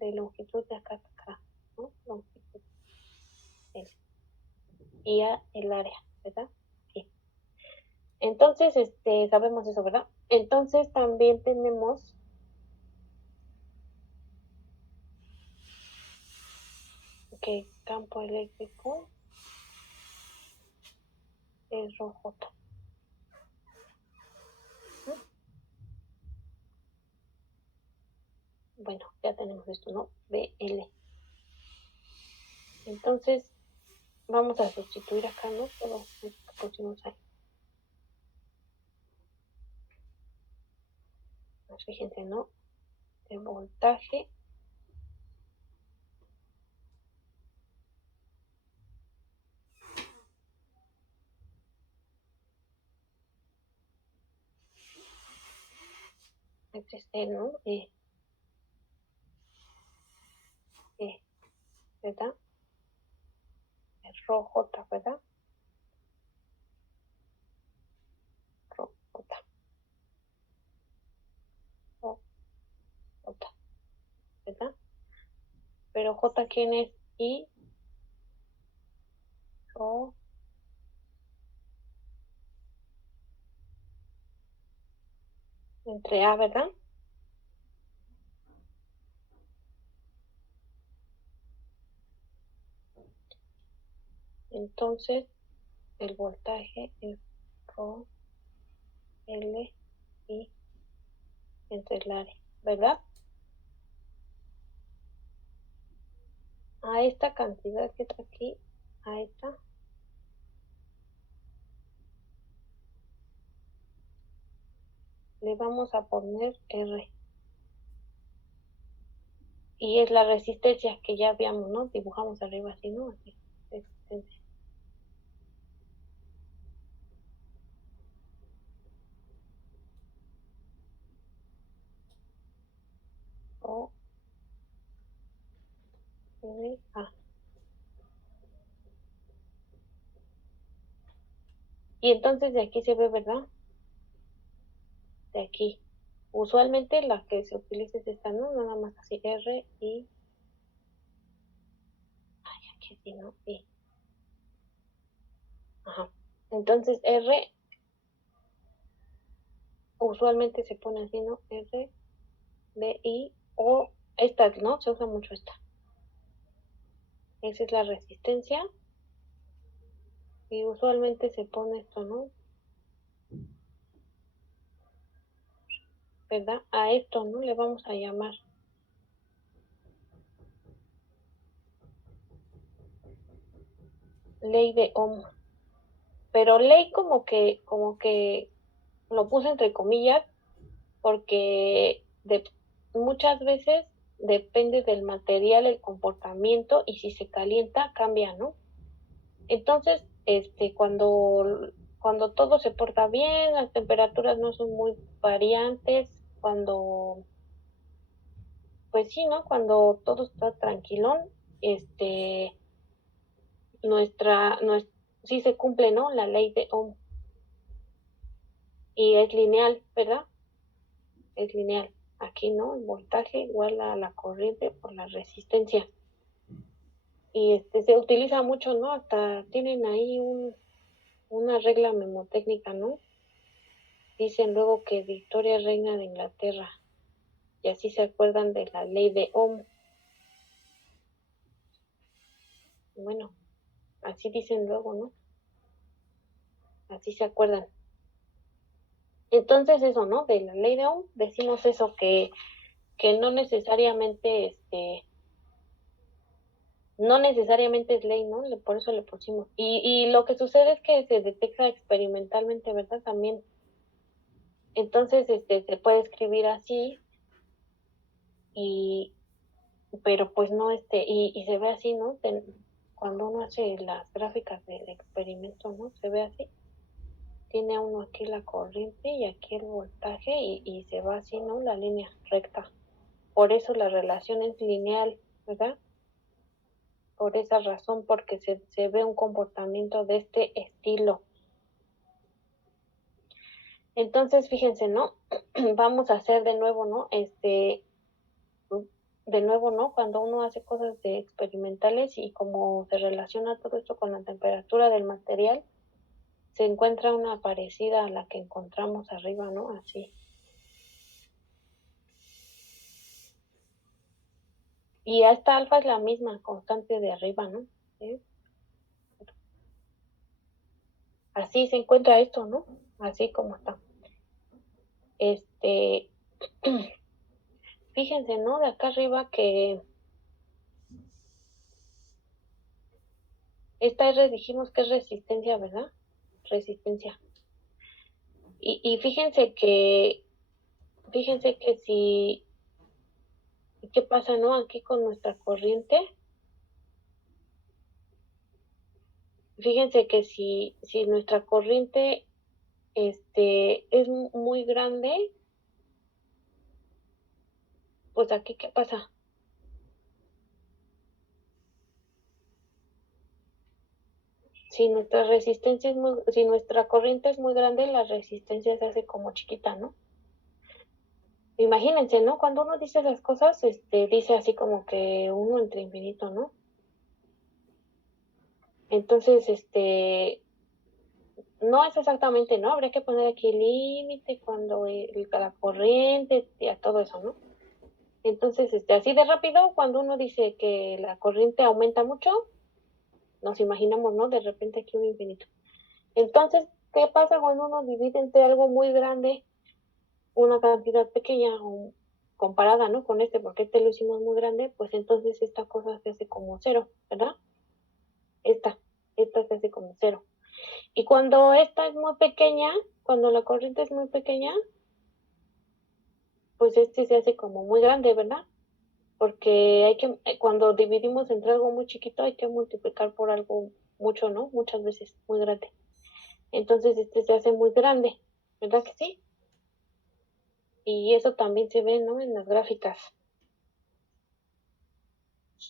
de acá a acá, ¿no? Longitud L. Y el área, ¿verdad? Sí. Entonces, sabemos eso, ¿verdad? Entonces también tenemos que campo eléctrico es ρJ. Bueno, ya tenemos esto, ¿no? BL. Entonces, vamos a sustituir acá, ¿no? Todo esto que pusimos ahí. Pues fíjense, ¿no? El voltaje es E, ¿no? ¿Verdad? Es ρJ, ¿verdad? ρJ. J, ¿verdad? Pero J, ¿quién es? I, O, entre A, ¿verdad? Entonces, el voltaje es ρ, L, I, entre el área, ¿verdad? A esta cantidad que está aquí, a esta, le vamos a poner R. Y es la resistencia que ya habíamos, ¿no? Dibujamos arriba así, ¿no? Así, resistencia. O, R, A. Y entonces de aquí se ve, ¿verdad? De aquí. Usualmente la que se utiliza es esta, ¿no? Nada más así, R, I. Ay, aquí sí, ¿no? I. Ajá. Entonces R usualmente se pone así, ¿no? R, D, I, o esta, ¿no? Se usa mucho esta. Esa es la resistencia. Y usualmente se pone esto, ¿no? ¿Verdad? A esto, ¿no? Le vamos a llamar ley de Ohm. Pero ley como que lo puse entre comillas, porque muchas veces depende del material, el comportamiento, y si se calienta, cambia, ¿no? Entonces, cuando todo se porta bien, las temperaturas no son muy variantes, pues sí, ¿no? Cuando todo está tranquilón, sí se cumple, ¿no? La ley de Ohm. Y es lineal, ¿verdad? Es lineal. Aquí, ¿no? El voltaje igual a la corriente por la resistencia. Y se utiliza mucho, ¿no? Hasta tienen ahí una regla memotécnica, ¿no? Dicen luego que Victoria es reina de Inglaterra. Y así se acuerdan de la ley de Ohm. Bueno, así dicen luego, ¿no? Así se acuerdan. Entonces eso, ¿no? De la ley de Ohm decimos eso, que no necesariamente, no necesariamente es ley, ¿no? Por eso le pusimos. Y lo que sucede es que se detecta experimentalmente, ¿verdad? También. Entonces, se puede escribir así, y, pero pues no, y se ve así, ¿no? Cuando uno hace las gráficas del experimento, ¿no? Se ve así. Tiene uno aquí la corriente y aquí el voltaje y se va así, ¿no? La línea recta. Por eso la relación es lineal, ¿verdad? Por esa razón, porque se ve un comportamiento de este estilo. Entonces, fíjense, ¿no? Vamos a hacer de nuevo, ¿no? De nuevo, ¿no? Cuando uno hace cosas de experimentales y como se relaciona todo esto con la temperatura del material, se encuentra una parecida a la que encontramos arriba, ¿no? Así. Y esta alfa es la misma constante de arriba, ¿no? ¿Sí? Así se encuentra esto, ¿no? Así como está. Fíjense, ¿no? De acá arriba que esta R dijimos que es resistencia, ¿verdad? Resistencia. Y fíjense que si, ¿qué pasa, no? Aquí con nuestra corriente. Fíjense que si nuestra corriente, es muy grande, pues aquí, ¿qué pasa? Si nuestra corriente es muy grande, la resistencia se hace como chiquita, ¿no? Imagínense, ¿no? Cuando uno dice esas cosas, dice así como que uno entre infinito, ¿no? Entonces, no es exactamente, ¿no? Habría que poner aquí límite cuando la corriente y a todo eso, ¿no? Entonces, así de rápido, cuando uno dice que la corriente aumenta mucho, nos imaginamos, ¿no? De repente aquí un infinito. Entonces, ¿qué pasa cuando uno divide entre algo muy grande, una cantidad pequeña comparada, ¿no? Con porque lo hicimos muy grande, pues entonces esta cosa se hace como cero, ¿verdad? Esta se hace como cero. Y cuando esta es muy pequeña, cuando la corriente es muy pequeña, pues se hace como muy grande, ¿verdad? Porque cuando dividimos entre algo muy chiquito, hay que multiplicar por algo mucho, ¿no? Muchas veces, muy grande. Entonces, se hace muy grande, ¿verdad que sí? Y eso también se ve, ¿no? En las gráficas.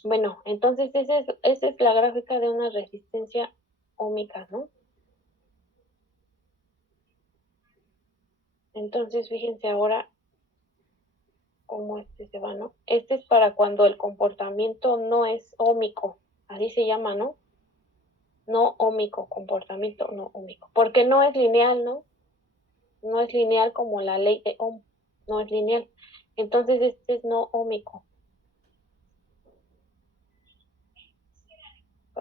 Bueno, entonces esa es la gráfica de una resistencia óhmica, ¿no? Entonces, fíjense ahora cómo se va, ¿no? Este es para cuando el comportamiento no es óhmico, así se llama, ¿no? No óhmico, comportamiento no óhmico, porque no es lineal, ¿no? No es lineal como la ley de Ohm, no es lineal. Entonces, este es no óhmico,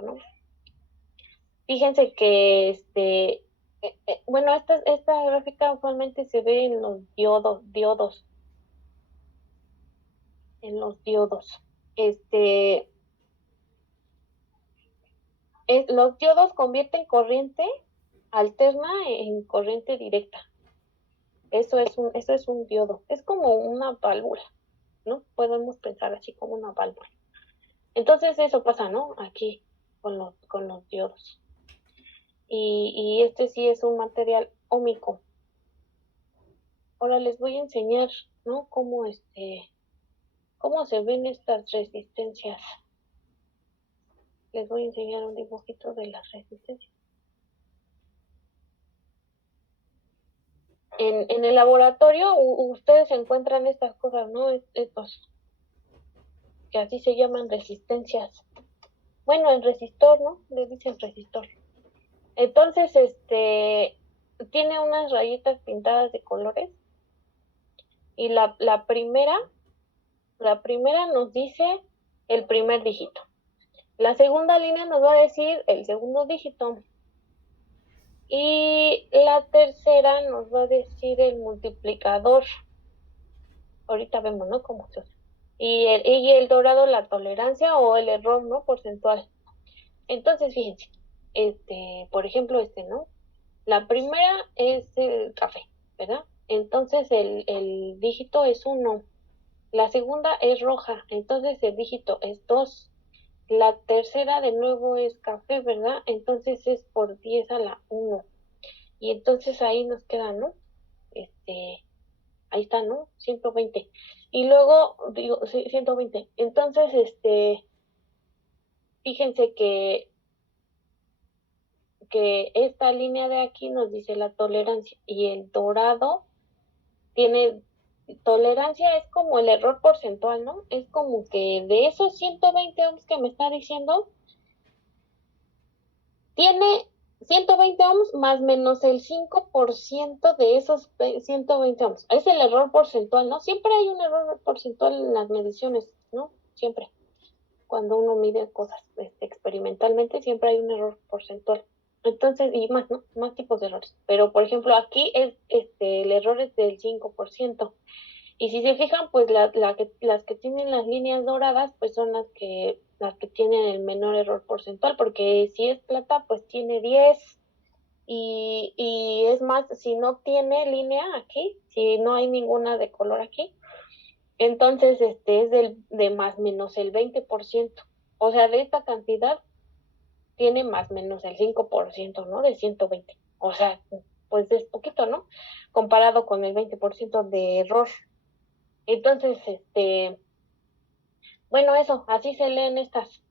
¿no? Fíjense que, bueno, esta gráfica usualmente se ve en los diodos, en los diodos. Los diodos convierten corriente alterna en corriente directa. Eso es un diodo. Es como una válvula, ¿no? Podemos pensar así como una válvula. Entonces eso pasa, ¿no? Aquí con los diodos. Y este sí es un material óhmico. Ahora les voy a enseñar, ¿no? Cómo se ven estas resistencias. Les voy a enseñar un dibujito de las resistencias. En el laboratorio ustedes encuentran estas cosas, ¿no? Estos, que así se llaman resistencias. Bueno, el resistor, ¿no? Le dicen resistor. Entonces, tiene unas rayitas pintadas de colores y la primera nos dice el primer dígito. La segunda línea nos va a decir el segundo dígito. Y la tercera nos va a decir el multiplicador. Ahorita vemos, ¿no? Cómo se usa. Y el dorado, la tolerancia o el error, ¿no? Porcentual. Entonces, fíjense, por ejemplo, ¿no? La primera es el café, ¿verdad? Entonces el dígito es 1. La segunda es roja, entonces el dígito es 2. La tercera de nuevo es café, ¿verdad? Entonces es por 10 a la 1. Y entonces ahí nos queda, ¿no? Ahí está, ¿no? 120. Y luego, digo, sí, 120. Entonces, fíjense que esta línea de aquí nos dice la tolerancia y el dorado tiene tolerancia, es como el error porcentual, ¿no? Es como que de esos 120 ohms que me está diciendo, tiene 120 ohms más menos el 5% de esos 120 ohms. Es el error porcentual, ¿no? Siempre hay un error porcentual en las mediciones, ¿no? Siempre. Cuando uno mide cosas experimentalmente, siempre hay un error porcentual. Entonces, y más, ¿no? Más tipos de errores. Pero, por ejemplo, aquí es el error es del 5%. Y si se fijan, pues las que tienen las líneas doradas, pues son las que tienen el menor error porcentual, porque si es plata, pues tiene 10. Y es más, si no tiene línea aquí, si no hay ninguna de color aquí, entonces es de más menos el 20%. O sea, de esta cantidad tiene más menos el 5%, ¿no? De 120. O sea, pues es poquito, ¿no? Comparado con el 20% de error. Entonces, bueno, eso, así se leen estas,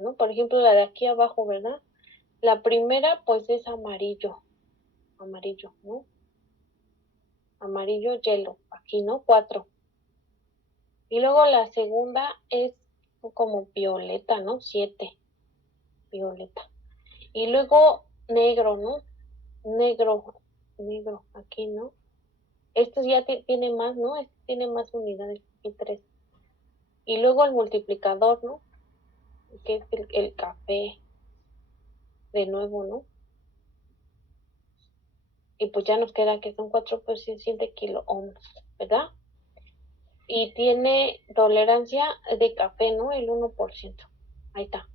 ¿no? Por ejemplo, la de aquí abajo, ¿verdad? La primera, pues es amarillo, ¿no? Amarillo, hielo, aquí, ¿no? 4. Y luego la segunda es como violeta, ¿no? 7, violeta. Y luego negro, ¿no? Negro, aquí, ¿no? Esto ya tiene más, ¿no? Este tiene más unidades, aquí 3. Y luego el multiplicador, ¿no? Que es el café, de nuevo, ¿no? Y pues ya nos queda que son 4% kilo ohms, ¿verdad? Y tiene tolerancia de café, ¿no? El 1%. Ahí está.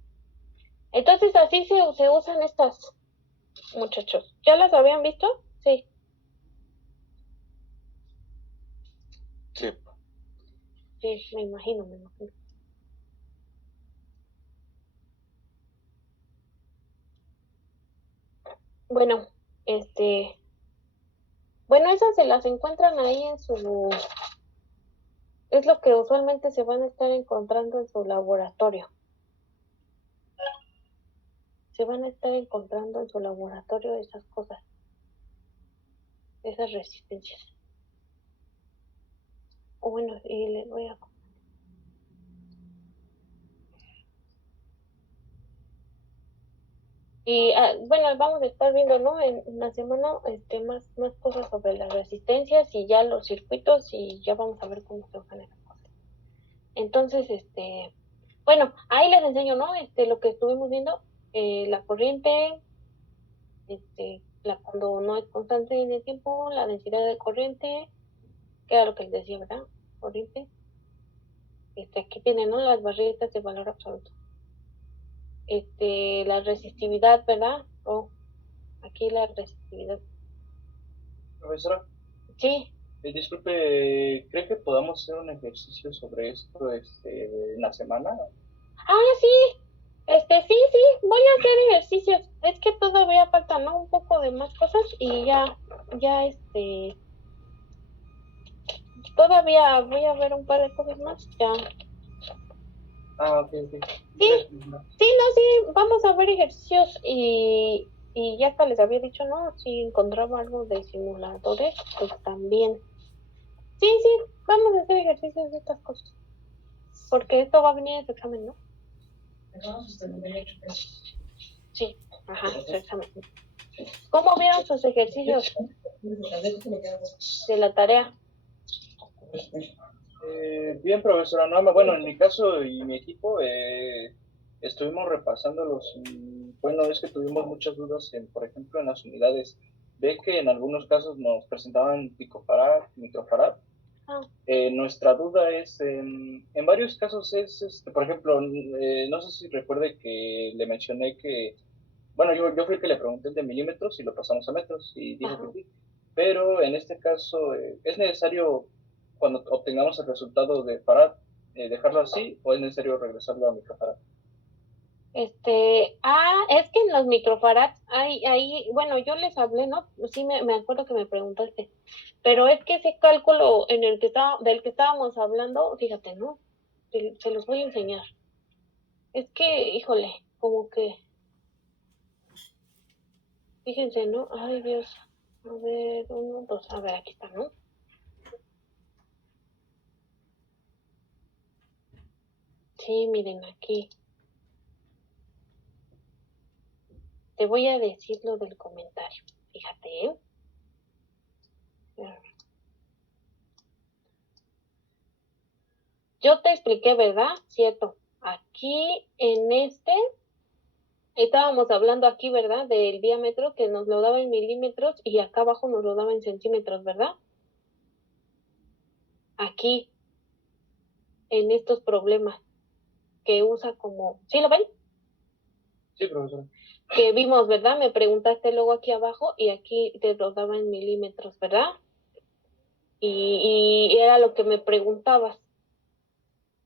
Entonces así se usan estas, muchachos. ¿Ya las habían visto? Sí. Sí. Sí, me imagino. Bueno, bueno, esas se las encuentran ahí en su, es lo que usualmente se van a estar encontrando en su laboratorio. Se van a estar encontrando en su laboratorio esas cosas, esas resistencias. O bueno, y les voy a... Y bueno, vamos a estar viendo, ¿no? En la semana más cosas sobre las resistencias y ya los circuitos y ya vamos a ver cómo se usan esas cosas. Entonces, bueno, ahí les enseño, ¿no? Lo que estuvimos viendo, la corriente, cuando no es constante en el tiempo, la densidad de corriente, que era lo que les decía, ¿verdad? Corriente. Aquí tienen, ¿no? Las barritas de valor absoluto. La resistividad, ¿verdad? Aquí la resistividad. Profesora, Sí. disculpe, ¿cree que podamos hacer un ejercicio sobre esto en la semana? Sí. Sí, voy a hacer ejercicios. Es que todavía falta, ¿no? Un poco de más cosas y ya, todavía voy a ver un par de cosas más, ya. Ok. Sí, no, sí, vamos a ver ejercicios y ya hasta les había dicho, ¿no? Si encontraba algo de simuladores, pues también. Sí, vamos a hacer ejercicios de estas cosas. Porque esto va a venir en su examen, ¿no? Sí, ajá, su examen. ¿Cómo vieron sus ejercicios de la tarea? Bien, profesora Norma. Bueno, en mi caso y mi equipo, estuvimos repasando bueno, es que tuvimos muchas dudas por ejemplo, en las unidades. Ve que en algunos casos nos presentaban picofarad, microfarad. Ah, Nuestra duda es, en varios casos es, por ejemplo, no sé si recuerde que le mencioné que, bueno, yo fui el que le pregunté el de milímetros y lo pasamos a metros y dijo ajá. que sí, pero en este caso es necesario, cuando obtengamos el resultado de farad, dejarlo así o es necesario regresarlo a microfarad. Es que en los microfarads bueno, yo les hablé, ¿no? Sí, me acuerdo que me preguntaste, pero es que ese cálculo del que estábamos hablando, fíjate, ¿no? Se los voy a enseñar. Es que, híjole, como que, fíjense, ¿no? Ay, Dios. A ver, uno, dos, a ver, aquí está, ¿no? Sí, miren, aquí. Te voy a decir lo del comentario. Fíjate, ¿eh? Yo te expliqué, ¿verdad? Cierto. Aquí en estábamos hablando aquí, ¿verdad? Del diámetro que nos lo daba en milímetros y acá abajo nos lo daba en centímetros, ¿verdad? Aquí, en estos problemas que usa como, ¿sí lo ven? Sí, profesor. Que vimos, ¿verdad? Me preguntaste luego aquí abajo y aquí te lo daba en milímetros, ¿verdad? Y era lo que me preguntabas.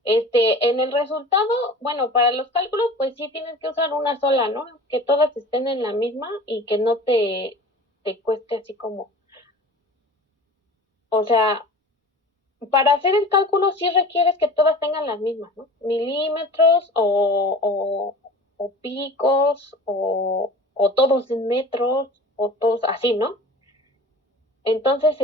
En el resultado, bueno, para los cálculos, pues sí tienes que usar una sola, ¿no? Que todas estén en la misma y que no te cueste así como, o sea, para hacer el cálculo sí requieres que todas tengan las mismas, ¿no? Milímetros o picos o todos en metros o todos así, ¿no? Entonces,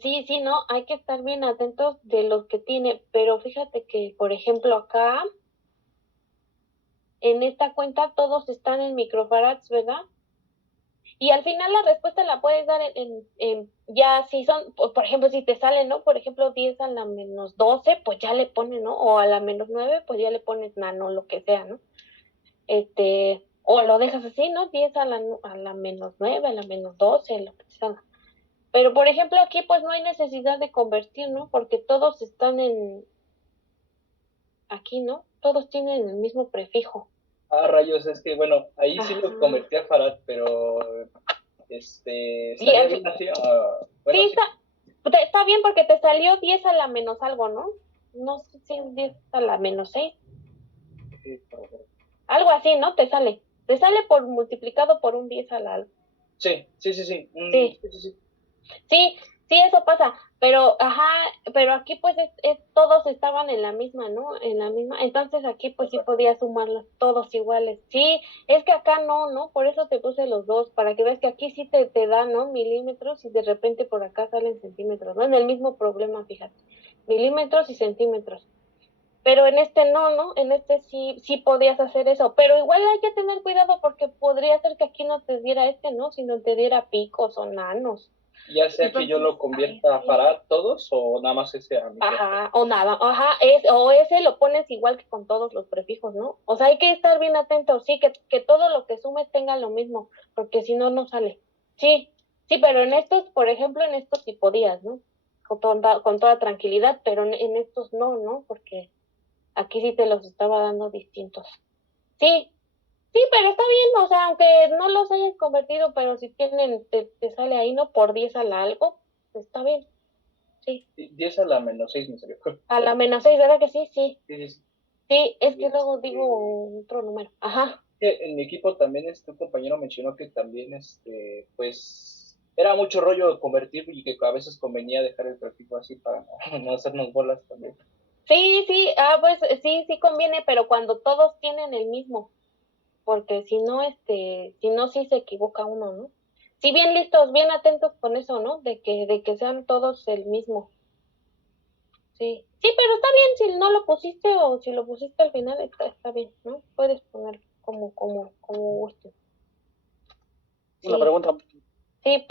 sí, sí, ¿no? Hay que estar bien atentos de los que tiene, pero fíjate que, por ejemplo, acá en esta cuenta todos están en microfarads, ¿verdad? Y al final la respuesta la puedes dar ya si son, por ejemplo, si te sale, ¿no? Por ejemplo, 10 a la menos 12 pues ya le pones, ¿no? O a la menos 9 pues ya le pones nano, lo que sea, ¿no? O lo dejas así, ¿no? 10 a la menos 9 a la menos 12 lo que sea. Pero, por ejemplo, aquí pues no hay necesidad de convertir, ¿no? Porque todos están aquí, ¿no? Todos tienen el mismo prefijo. Ah, rayos, es que bueno, ahí sí lo Ajá. convertí a farad, pero Y estaría bien así, sí, bueno, sí. está bien porque te salió 10 a la menos algo, ¿no? No sé si es 10 a la menos 6. Sí, por favor. Algo así, ¿no? Te sale por multiplicado por un 10 a la algo. Sí, sí, sí, sí. Sí, Sí, sí, sí. sí, sí, eso pasa. Pero, ajá, pero aquí pues todos estaban en la misma, ¿no? En la misma. Entonces aquí pues sí podías sumarlos todos iguales. Sí, es que acá no, ¿no? Por eso te puse los dos, para que veas que aquí sí te da, ¿no? Milímetros y de repente por acá salen centímetros, ¿no? En el mismo problema, fíjate. Milímetros y centímetros. Pero en este no, ¿no? En este sí podías hacer eso. Pero igual hay que tener cuidado porque podría ser que aquí no te diera ¿no? Sino te diera picos o nanos. Ya sea que yo Entonces, lo ay, convierta a sí. farad todos o nada más ese a microfarad. Ajá, o nada, ajá, o ese lo pones igual que con todos los prefijos, ¿no? O sea, hay que estar bien atentos, sí, que todo lo que sumes tenga lo mismo, porque si no, no sale. Sí, sí, pero en estos, por ejemplo, en estos sí podías, ¿no? Con toda tranquilidad, pero en estos no, ¿no? Porque aquí sí te los estaba dando distintos. Sí, sí, pero está bien, o sea, aunque no los hayas convertido, pero si te sale ahí, ¿no? Por 10 a la algo, está bien, sí. 10 a la menos 6 me salió. A la menos 6, ¿verdad que sí? Sí. Sí, sí, sí. Sí, es que luego Este, digo otro número. Ajá. en mi equipo también un compañero mencionó que también pues era mucho rollo convertir y que a veces convenía dejar el prefijo así para no hacernos bolas también. Sí, sí, pues sí, sí conviene, pero cuando todos tienen el mismo, porque si no, sí se equivoca uno, ¿no? Sí, bien listos, bien atentos con eso, ¿no? De que sean todos el mismo. Sí, sí, pero está bien si no lo pusiste o si lo pusiste al final, está bien, ¿no? Puedes poner como guste. Una Sí, pregunta, sí,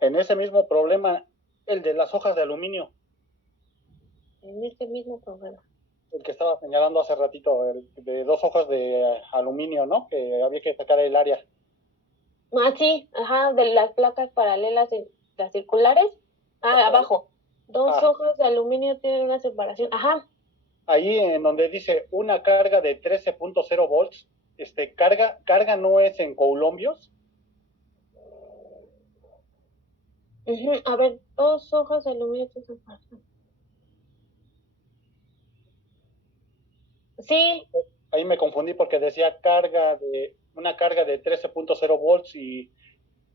en ese mismo problema, el de las hojas de aluminio, en este mismo programa. el que estaba señalando hace ratito, el de 2 hojas de aluminio, ¿no? Que había que sacar el área. Ah, sí, ajá, de las placas paralelas, las circulares. Ah, abajo. Dos hojas de aluminio tienen una separación. Ajá. Ahí en donde dice una carga de 13.0 volts, carga no es en coulombios. A ver, dos hojas de aluminio tienen separación. Sí, Ahí me confundí porque decía una carga de 13.0 volts y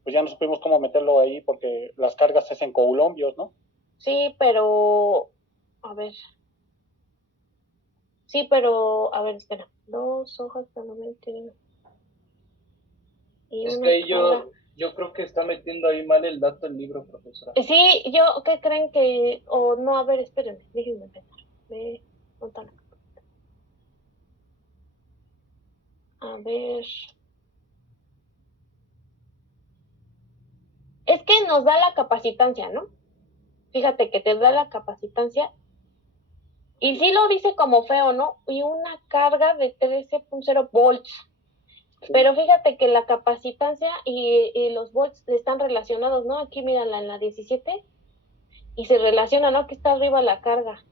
pues ya no supimos cómo meterlo ahí porque las cargas es en coulombios, ¿no? sí, pero a ver. Sí, pero a ver, espera. Dos hojas de aluminio tienen y Es que una ahí carga. yo creo que está metiendo ahí mal el dato el libro, profesora. Sí, yo, ¿qué creen que? O no, a ver, espérenme, déjenme pensar. ¿Dónde está la- A ver. Es que nos da la capacitancia, ¿no? Fíjate que te da la capacitancia. Y sí lo dice como feo, ¿no? Y una carga de 13.0 volts. Sí. Pero fíjate que la capacitancia y los volts están relacionados, ¿no? Aquí mírala en la 17 y se relaciona, ¿no? Que está arriba la carga.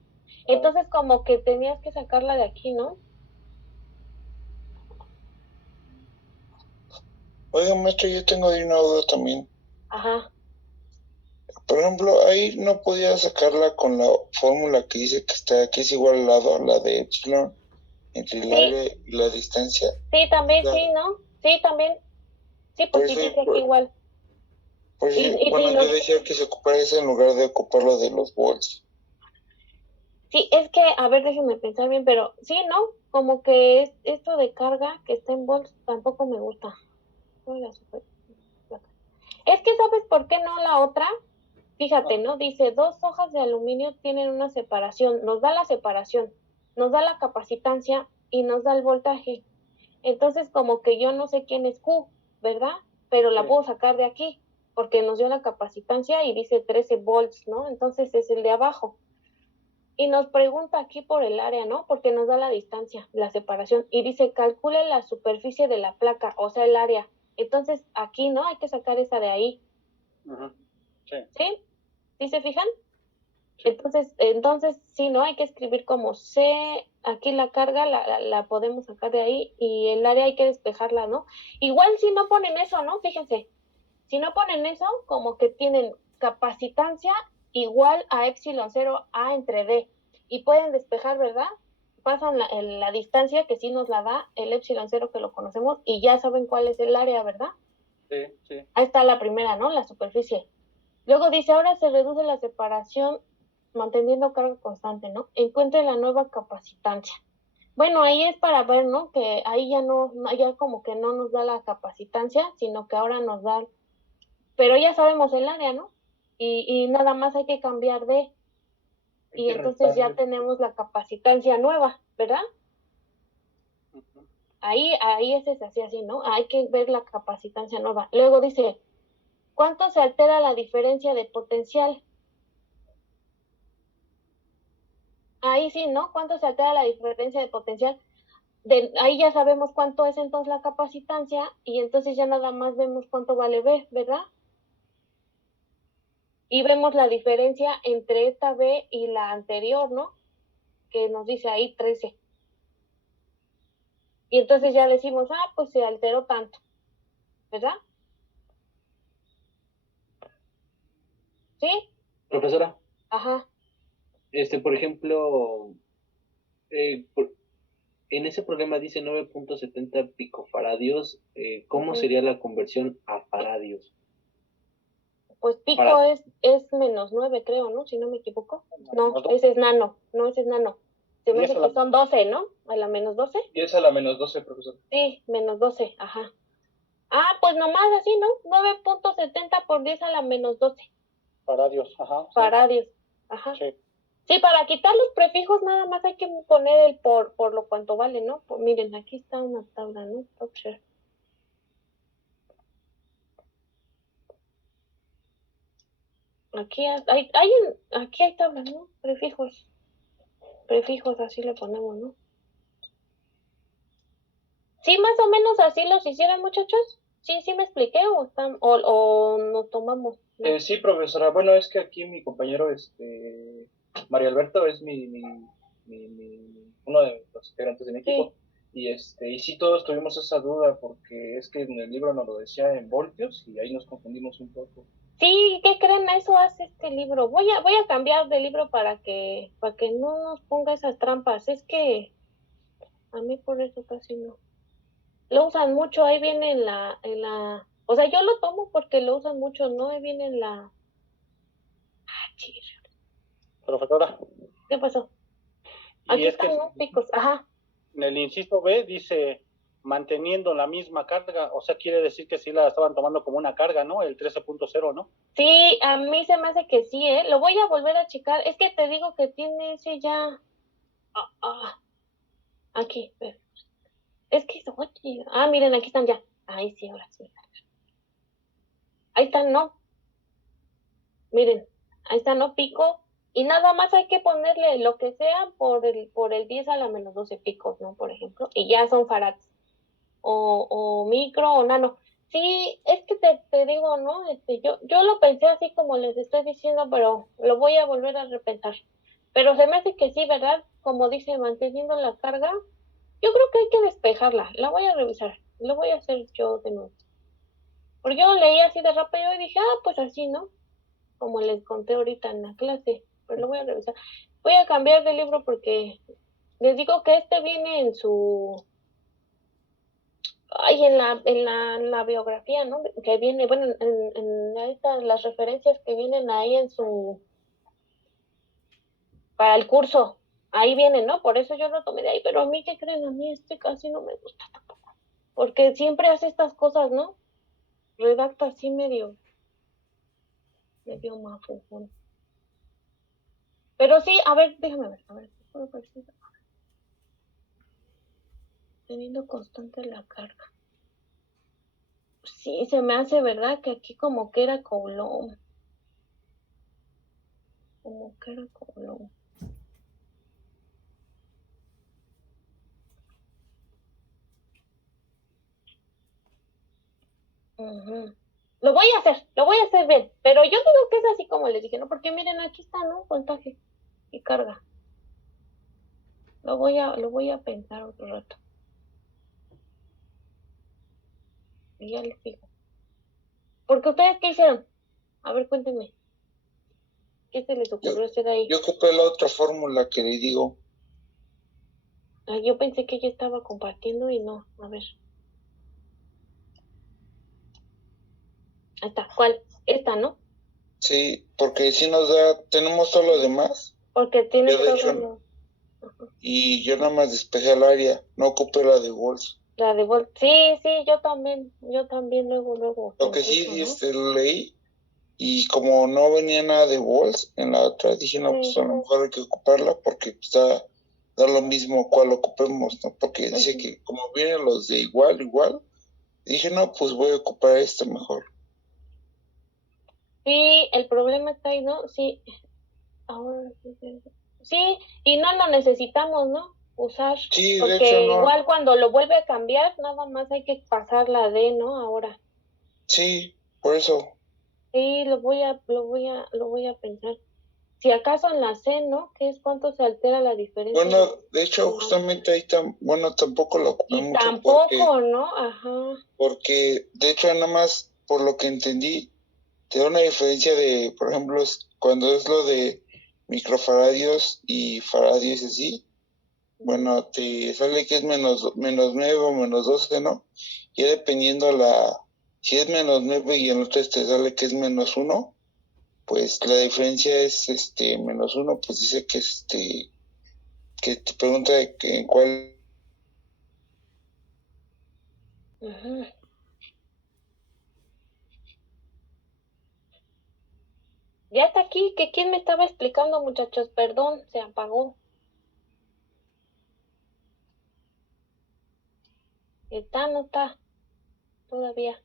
Entonces como que tenías que sacarla de aquí, ¿no? Oiga, maestro, yo tengo ahí una duda también. Ajá. Por ejemplo, ahí no podía sacarla con la fórmula que dice que está aquí es igual al lado, la de epsilon, entre el Sí, área y la distancia. sí, también, La- sí, ¿no? Sí, también. Sí, por pues sí eso, dice aquí igual. bueno, Sí, yo no. decía que se ocupara esa en lugar de ocupar lo de los volts. Sí, es que, a ver, déjenme pensar bien, pero sí, ¿no? Como que esto de carga que está en volts tampoco me gusta. Oiga, es que, ¿sabes por qué no la otra? Fíjate, ¿no? Dice, dos hojas de aluminio tienen una separación, nos da la separación, nos da la capacitancia y nos da el voltaje. Entonces, como que yo no sé quién es Q, ¿verdad? Pero la puedo sacar de aquí, porque nos dio la capacitancia y dice 13 volts, ¿no? Entonces es el de abajo. Y nos pregunta aquí por el área, ¿no? Porque nos da la distancia, la separación. Y dice, calcule la superficie de la placa, o sea, el área. Entonces, aquí, ¿no? Hay que sacar esa de ahí. Sí. ¿Sí? ¿Sí se fijan? Entonces, sí, ¿no? Hay que escribir como C, aquí la carga la podemos sacar de ahí y el área hay que despejarla, ¿no? Igual si no ponen eso, ¿no? Fíjense, si no ponen eso, como que tienen capacitancia igual a epsilon 0 A entre D y pueden despejar, ¿verdad? Pasan la distancia que sí nos la da el epsilon 0 que lo conocemos y ya saben cuál es el área, ¿verdad? Sí, sí. Ahí está la primera, ¿no? La superficie. Luego dice, ahora se reduce la separación manteniendo carga constante, ¿no? Encuentre la nueva capacitancia. Bueno, ahí es para ver, ¿no? Que ahí ya no, ya como que no nos da la capacitancia, sino que ahora nos da, pero ya sabemos el área, ¿no? Y nada más hay que cambiar de, Hay y que entonces ya restarle. tenemos la capacitancia nueva, ¿verdad? Ahí es así, ¿no? Hay que ver la capacitancia nueva. Luego dice, ¿cuánto se altera la diferencia de potencial? Ahí sí, ¿no? ¿Cuánto se altera la diferencia de potencial? Ahí ya sabemos cuánto es entonces la capacitancia y entonces ya nada más vemos cuánto vale B, ¿verdad? Y vemos la diferencia entre esta B y la anterior, ¿no? Que nos dice ahí 13. Y entonces ya decimos, pues se alteró tanto, ¿verdad? ¿Sí? Profesora, Ajá. por ejemplo, en ese problema dice 9.70 picofaradios. ¿Cómo sería la conversión a faradios? Pues pico Para, es -9, creo, ¿no? Si no me equivoco. No, -2. ese es nano. No, ese es nano. Se me 10 hace a la, que son 12, ¿no? A la -12. y es a la -12, profesor. Sí, -12, ajá. Pues nomás así, ¿no? 9.70 por 10 a la -12. faradios, ajá. Sí. Faradios. Ajá. Sí. Sí, para quitar los prefijos nada más hay que poner el por lo cuanto vale, ¿no? Pues miren, aquí está una tabla, ¿no? Share. Aquí aquí hay tabla, ¿no? Prefijos. Prefijos, así le ponemos, ¿no? Sí, más o menos así los hicieron, muchachos. Sí, sí me expliqué o nos tomamos, ¿no? Sí, profesora. Bueno, es que aquí mi compañero, Mario Alberto, es uno de los integrantes de mi equipo. Sí. Y sí todos tuvimos esa duda porque es que en el libro nos lo decía en voltios y ahí nos confundimos un poco. Sí, ¿qué creen? Eso hace este libro. Voy a cambiar de libro para que no nos ponga esas trampas. Es que a mí por eso casi no. Lo usan mucho, ahí viene o sea, yo lo tomo porque lo usan mucho, ¿no? Ahí viene en la. Ah, chis, Profesora. ¿qué pasó? Y Aquí es que están los picos, ajá. en el inciso B dice manteniendo la misma carga, o sea, quiere decir que sí la estaban tomando como una carga, ¿no? El 13.0, ¿no? Sí, a mí se me hace que sí, ¿eh? Lo voy a volver a checar. Es que te digo que tiene ese ya. Aquí, espera. Es que, oye, miren, aquí están ya. Ahí sí, ahora sí. Ahí están, ¿no? Miren, ahí está, ¿no? Pico. Y nada más hay que ponerle lo que sea por el 10 a la menos 12 picos, ¿no? Por ejemplo. Y ya son farads. O micro o nano. Sí, es que te digo, ¿no? Yo lo pensé así como les estoy diciendo, pero lo voy a volver a repensar. Pero se me hace que sí, ¿verdad? Como dice, manteniendo la carga, yo creo que hay que despejarla. La voy a revisar. Lo voy a hacer yo de nuevo. Porque yo leí así de rápido y dije, pues así, ¿no? Como les conté ahorita en la clase. Pero lo voy a revisar. Voy a cambiar de libro porque les digo que este viene en su en la biografía, ¿no? Que viene, bueno, las referencias que vienen ahí para el curso, ahí vienen, ¿no? Por eso yo lo tomé de ahí, pero a mí, ¿qué creen? A mí casi no me gusta tampoco, porque siempre hace estas cosas, ¿no? Redacta así medio mafufón. Pero sí, a ver, déjame ver, a ver, teniendo constante la carga. Sí, se me hace, ¿verdad? Que aquí como que era Coulomb. Como que era Coulomb. Ujú. Lo voy a hacer bien, pero yo digo que es así como les dije, ¿no? Porque miren, aquí está, ¿no? Voltaje y carga. Lo voy a pensar otro rato. Y ya les digo. Porque ustedes, ¿qué hicieron? A ver, cuéntenme. ¿Qué se les ocurrió hacer ahí? Yo ocupé la otra fórmula que le digo. Yo pensé que ella estaba compartiendo y no. A ver. Ahí está. ¿Cuál? Esta, ¿no? Sí, porque si nos da, tenemos todo lo demás. Porque tiene Yo de todo hecho, y yo nada más despejé el área, no ocupé la de Wolf. la de Volt. Sí, sí, yo también luego. Lo que sí, Eso, ¿no? leí, y como no venía nada de Wolf en la otra, dije, no, pues a lo mejor hay que ocuparla porque pues, da lo mismo cuál ocupemos, ¿no? Porque dice que como vienen los de igual, dije, no, pues voy a ocupar esta mejor. Sí, el problema está ahí, ¿no? Sí, ahora sí, y no lo necesitamos, ¿no? Usar, Sí, de hecho porque no, igual cuando lo vuelve a cambiar, nada más hay que pasar la D, ¿no? Ahora. sí, por eso. Sí, lo voy a pensar. Si acaso en la C, ¿no? ¿Qué es cuánto se altera la diferencia? Bueno, de hecho, justamente ahí tampoco lo ocupé y mucho tampoco, ¿no? Ajá. porque, de hecho, nada más por lo que entendí, te da una diferencia de, por ejemplo, cuando es lo de microfaradios y faradios así, bueno, te sale que es menos 9 o menos 12, ¿no? Ya dependiendo si es menos 9 y en otro te sale que es menos 1, pues la diferencia es menos 1, pues dice que que te pregunta de que en cuál. Ujú. Ya está aquí, que quién me estaba explicando, muchachos, perdón, se apagó. ¿Está, no está? Todavía.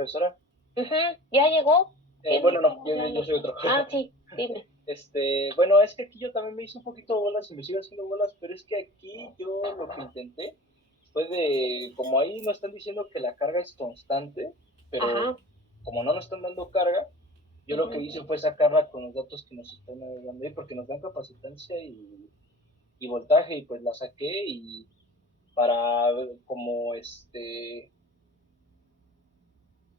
profesora. ¿Ya llegó? Bueno, no, yo soy otro. Ah, sí, dime. Bueno, es que aquí yo también me hice un poquito bolas y me sigo haciendo bolas, pero es que aquí yo lo que intenté fue como ahí nos están diciendo que la carga es constante, pero Ajá. como no nos están dando carga, yo lo que hice fue sacarla con los datos que nos están dando ahí, porque nos dan capacitancia y voltaje, y pues la saqué y para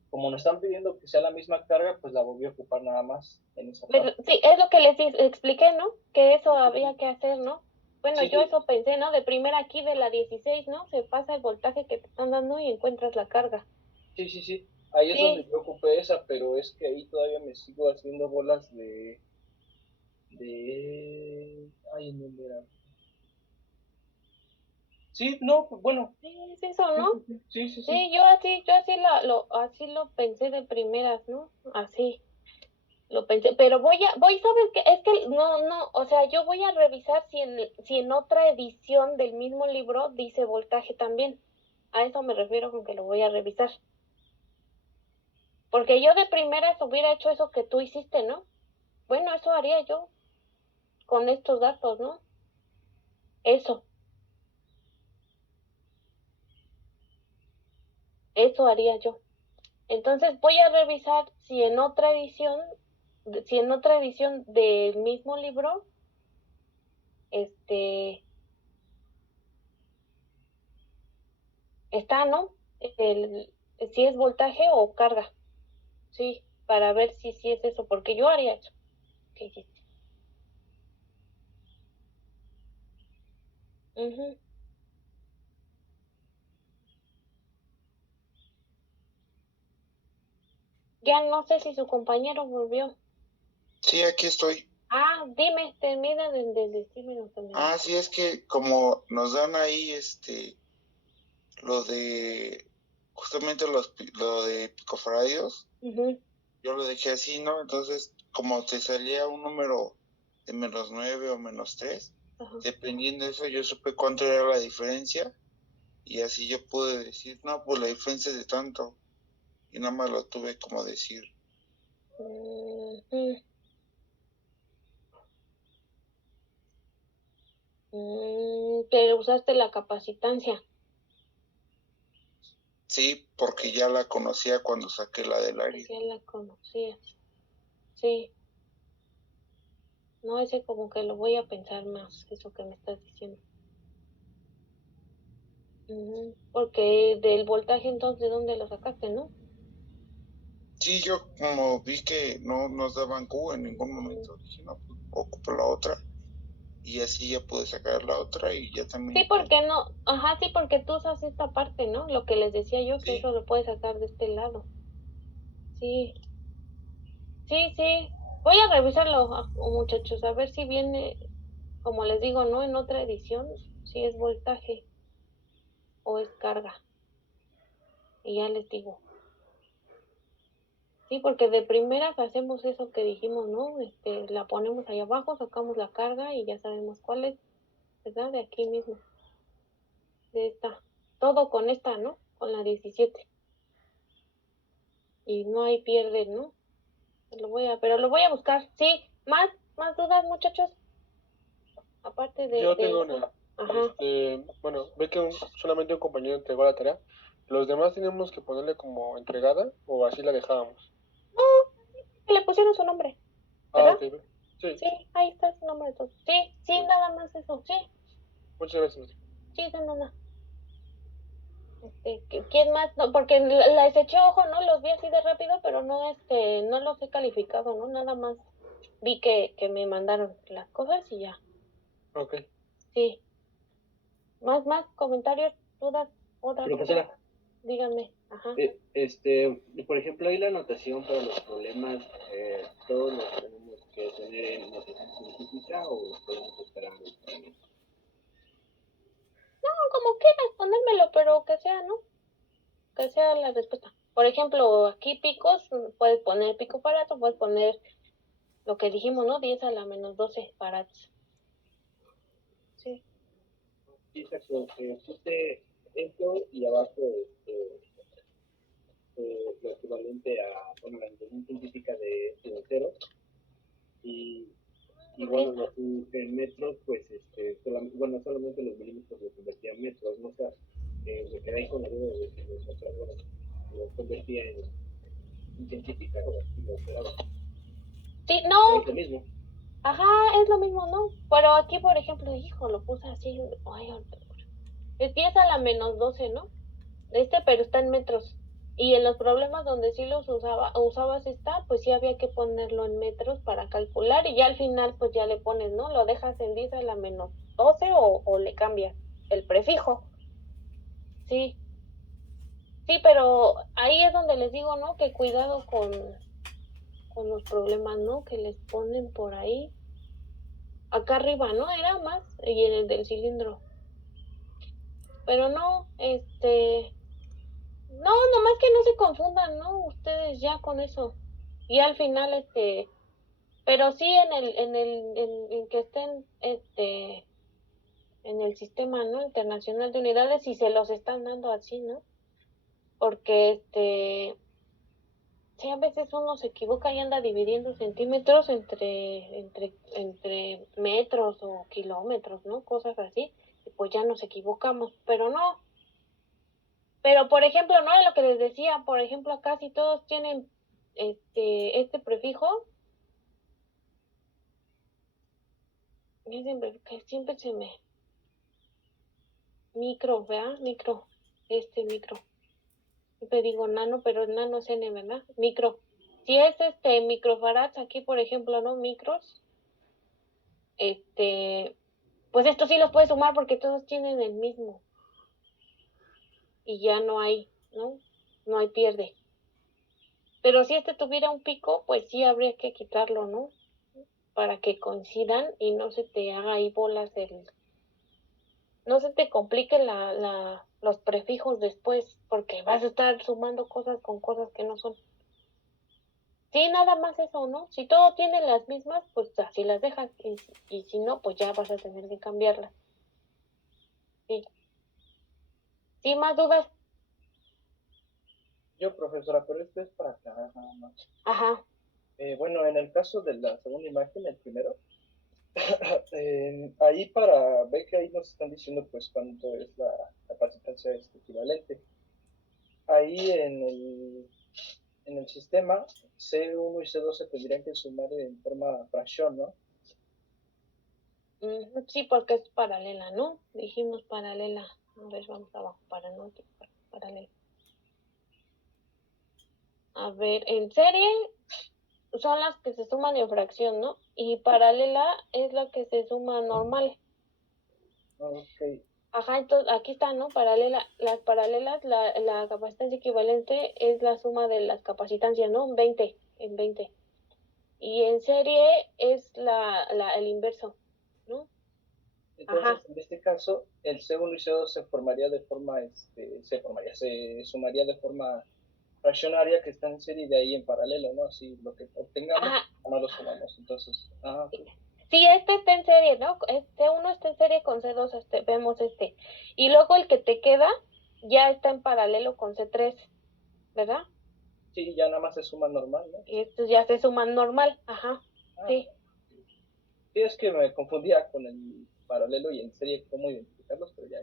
como nos están pidiendo que sea la misma carga, pues la volví a ocupar nada más en esa parte. Sí, es lo que les expliqué, ¿no? Que eso había que hacer, ¿no? Bueno, Sí, yo eso pensé, ¿no? De primera aquí de la 16, ¿no? Se pasa el voltaje que te están dando y encuentras la carga. sí. Ahí es donde Sí. yo ocupé esa, pero es que ahí todavía me sigo haciendo bolas ay, ¿en dónde era? Sí, no, pues bueno. Sí, es eso, ¿no? Sí. Sí, yo así así lo pensé de primeras, ¿no? Así lo pensé, pero ¿sabes qué? Es que no, o sea, yo voy a revisar si en otra edición del mismo libro dice voltaje también. A eso me refiero con que lo voy a revisar. Porque yo de primeras hubiera hecho eso que tú hiciste, ¿no? Bueno, eso haría yo con estos datos, ¿no? Eso haría yo. Entonces voy a revisar si en otra edición del mismo libro, este, está, ¿no? Si es voltaje o carga, sí, para ver si es eso, porque yo haría eso. ¿Qué hiciste? Ujú. Ya no sé si su compañero volvió. Sí, aquí estoy. Ah, dime, termina de decirme lo que me Ah, dijo. sí, es que como nos dan ahí lo de justamente lo de picofaradios, Ujú. yo lo dejé así, ¿no? Entonces, como te salía un número de -9 o -3, Ajá. dependiendo de eso, yo supe cuánto era la diferencia y así yo pude decir, no, pues la diferencia es de tanto y nada más lo tuve como decir. Ujú. Pero usaste la capacitancia. Sí, porque ya la conocía cuando saqué la del área. Ya la conocías. Sí. No, ese como que lo voy a pensar más, eso que me estás diciendo. Porque del voltaje entonces, ¿de dónde lo sacaste, no? Sí, yo como vi que no nos daban Q en ningún momento, dije, no, pues ocupo la otra y así ya pude sacar la otra y ya Sí, también, porque no, ajá, sí, porque tú usas esta parte, ¿no? Lo que les decía yo, que sí, eso lo puedes sacar de este lado. Sí, sí. Voy a revisarlo, muchachos, a ver si viene, como les digo, ¿no? En otra edición, si es voltaje o es carga. Y ya les digo. Sí, porque de primeras hacemos eso que dijimos, ¿no? La ponemos ahí abajo, sacamos la carga y ya sabemos cuál es, ¿verdad? De aquí mismo, de esta. Todo con esta, ¿no? Con la 17. Y no hay pierde, ¿no? Pero lo voy a buscar. Sí, más dudas, muchachos, aparte Yo de tengo esa. una. Ajá. Bueno, ve que solamente un compañero entregó la tarea. ¿Los demás tenemos que ponerle como entregada o así la dejábamos? No, le pusieron su nombre, Ah, ¿verdad? ok. Sí, Sí, ahí está su nombre. Todo. Sí, sí. nada más eso. Sí, Muchas gracias, maestro. sí, nada. ¿Quién más? No, porque les eché ojo, ¿no? Los vi así de rápido, pero no los he calificado, ¿no? Nada más vi que me mandaron las cosas y ya. Ok. Sí. Más comentarios, dudas, otra cosa. Profesora, Díganme. Ajá. por ejemplo, ahí la anotación para los problemas, todos los tenemos que tener en notación científica o podemos esperar un examen. No, como quieras ponérmelo, pero que sea, ¿no? Que sea la respuesta. Por ejemplo, aquí picos, puedes poner pico barato, puedes poner lo que dijimos, ¿no? 10 a la -12 baratos. Sí. Sí, exacto, que puse esto y abajo, lo equivalente a, bueno, la notación científica de cero, y bueno, en metros, pues, solamente los milímetros lo convertía en metros, ¿no? O sea, me quedé ahí con la duda de que lo convertía en científica, o así lo esperaba. Sí, no, Es lo mismo. ajá, es lo mismo, ¿no? Pero aquí, por ejemplo, hijo, lo puse así, ay, es 10 a la menos 12, ¿no? Pero está en metros. Y en los problemas donde sí los usabas pues sí había que ponerlo en metros para calcular y ya al final pues ya le pones, ¿no? Lo dejas en 10 a la menos 12 o le cambias el prefijo. Sí, sí, pero ahí es donde les digo, ¿no? Que cuidado con los problemas, ¿no? Que les ponen por ahí. Acá arriba, ¿no? Era más, y en el del cilindro. Pero no, no, nomás que no se confundan, ¿no? Ustedes ya con eso. Y al final, pero sí en que estén, en el sistema, ¿no? Internacional de unidades y se los están dando así, ¿no? Porque, sí, a veces uno se equivoca y anda dividiendo centímetros entre metros o kilómetros, ¿no? Cosas así. Y pues ya nos equivocamos, pero no. Pero, por ejemplo, ¿no? De lo que les decía, por ejemplo, acá si todos tienen este prefijo, que siempre se me... Micro, ¿verdad? Micro. Micro. Siempre digo nano, pero nano es N, ¿verdad? Micro. Si es microfarads, aquí, por ejemplo, ¿no? Micros. Pues estos sí los puedes sumar porque todos tienen el mismo. Y ya no hay, ¿no? No hay pierde. Pero si tuviera un pico, pues sí habría que quitarlo, ¿no? Para que coincidan y no se te haga ahí bolas no se te complique los prefijos después, porque vas a estar sumando cosas con cosas que no son. Sí, nada más eso, ¿no? Si todo tiene las mismas, pues así las dejas, y si no, pues ya vas a tener que cambiarlas. Sí. ¿Sí, más dudas? Yo, profesora, pero esto es para aclarar nada más. Ajá. Bueno, en el caso de la segunda imagen, el primero, ahí para ver que ahí nos están diciendo pues cuánto es la capacitancia equivalente. Ahí en el sistema, C1 y C2 se tendrían que sumar en forma fracción, ¿no? Sí, porque es paralela, ¿no? Dijimos paralela. A ver, vamos abajo, paralela. A ver, en serie son las que se suman en fracción, ¿no? Y paralela es la que se suma normal. Ok. Ajá, entonces aquí está, ¿no? Las paralelas, la capacitancia equivalente es la suma de las capacitancias, ¿no? En 20. Y en serie es el inverso, ¿no? Entonces, Ajá. en este caso, el C1 y C2 se formaría de forma, se sumaría de forma fraccionaria que está en serie y de ahí en paralelo, ¿no? Así lo que obtengamos, Ajá. no lo sumamos. Entonces, okay. Sí, está en serie, ¿no? C1 está en serie con C2, vemos Y luego el que te queda ya está en paralelo con C3, ¿verdad? Sí, ya nada más se suma normal, ¿no? Y estos ya se suman normal, ajá, sí. Sí, es que me confundía con el paralelo y en serie cómo identificarlos, pero ya.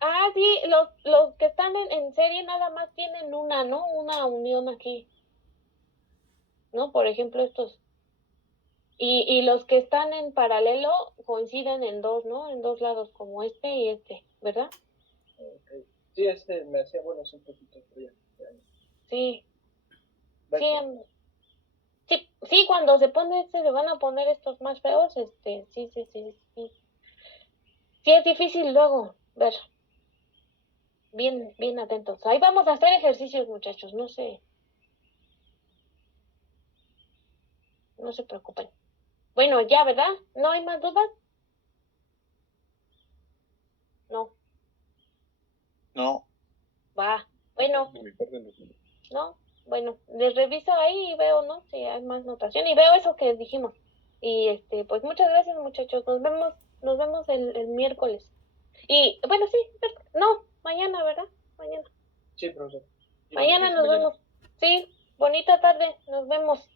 Ah, sí, los que están en serie nada más tienen una, ¿no? Una unión aquí, ¿no? Por ejemplo, estos. Y los que están en paralelo coinciden en dos, ¿no? En dos lados, como y ¿verdad? Okay. Sí, me hacía buenos un poquito, pero ya. Sí. Sí, sí, cuando se pone se van a poner estos más feos, sí. Sí, es difícil luego ver. Bien, bien atentos. Ahí vamos a hacer ejercicios, muchachos, no se preocupen. Bueno, ya, ¿verdad? ¿No hay más dudas? No. No. Va. Bueno, ¿no? Bueno, les reviso ahí y veo, ¿no? Si hay más notación y veo eso que dijimos. Y pues muchas gracias, muchachos. Nos vemos el miércoles. Y bueno, sí, no, mañana, ¿verdad? Mañana. Sí, profesor. Mañana nos vemos. Sí, bonita tarde, nos vemos.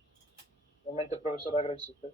Realmente, profesora, gracias a usted.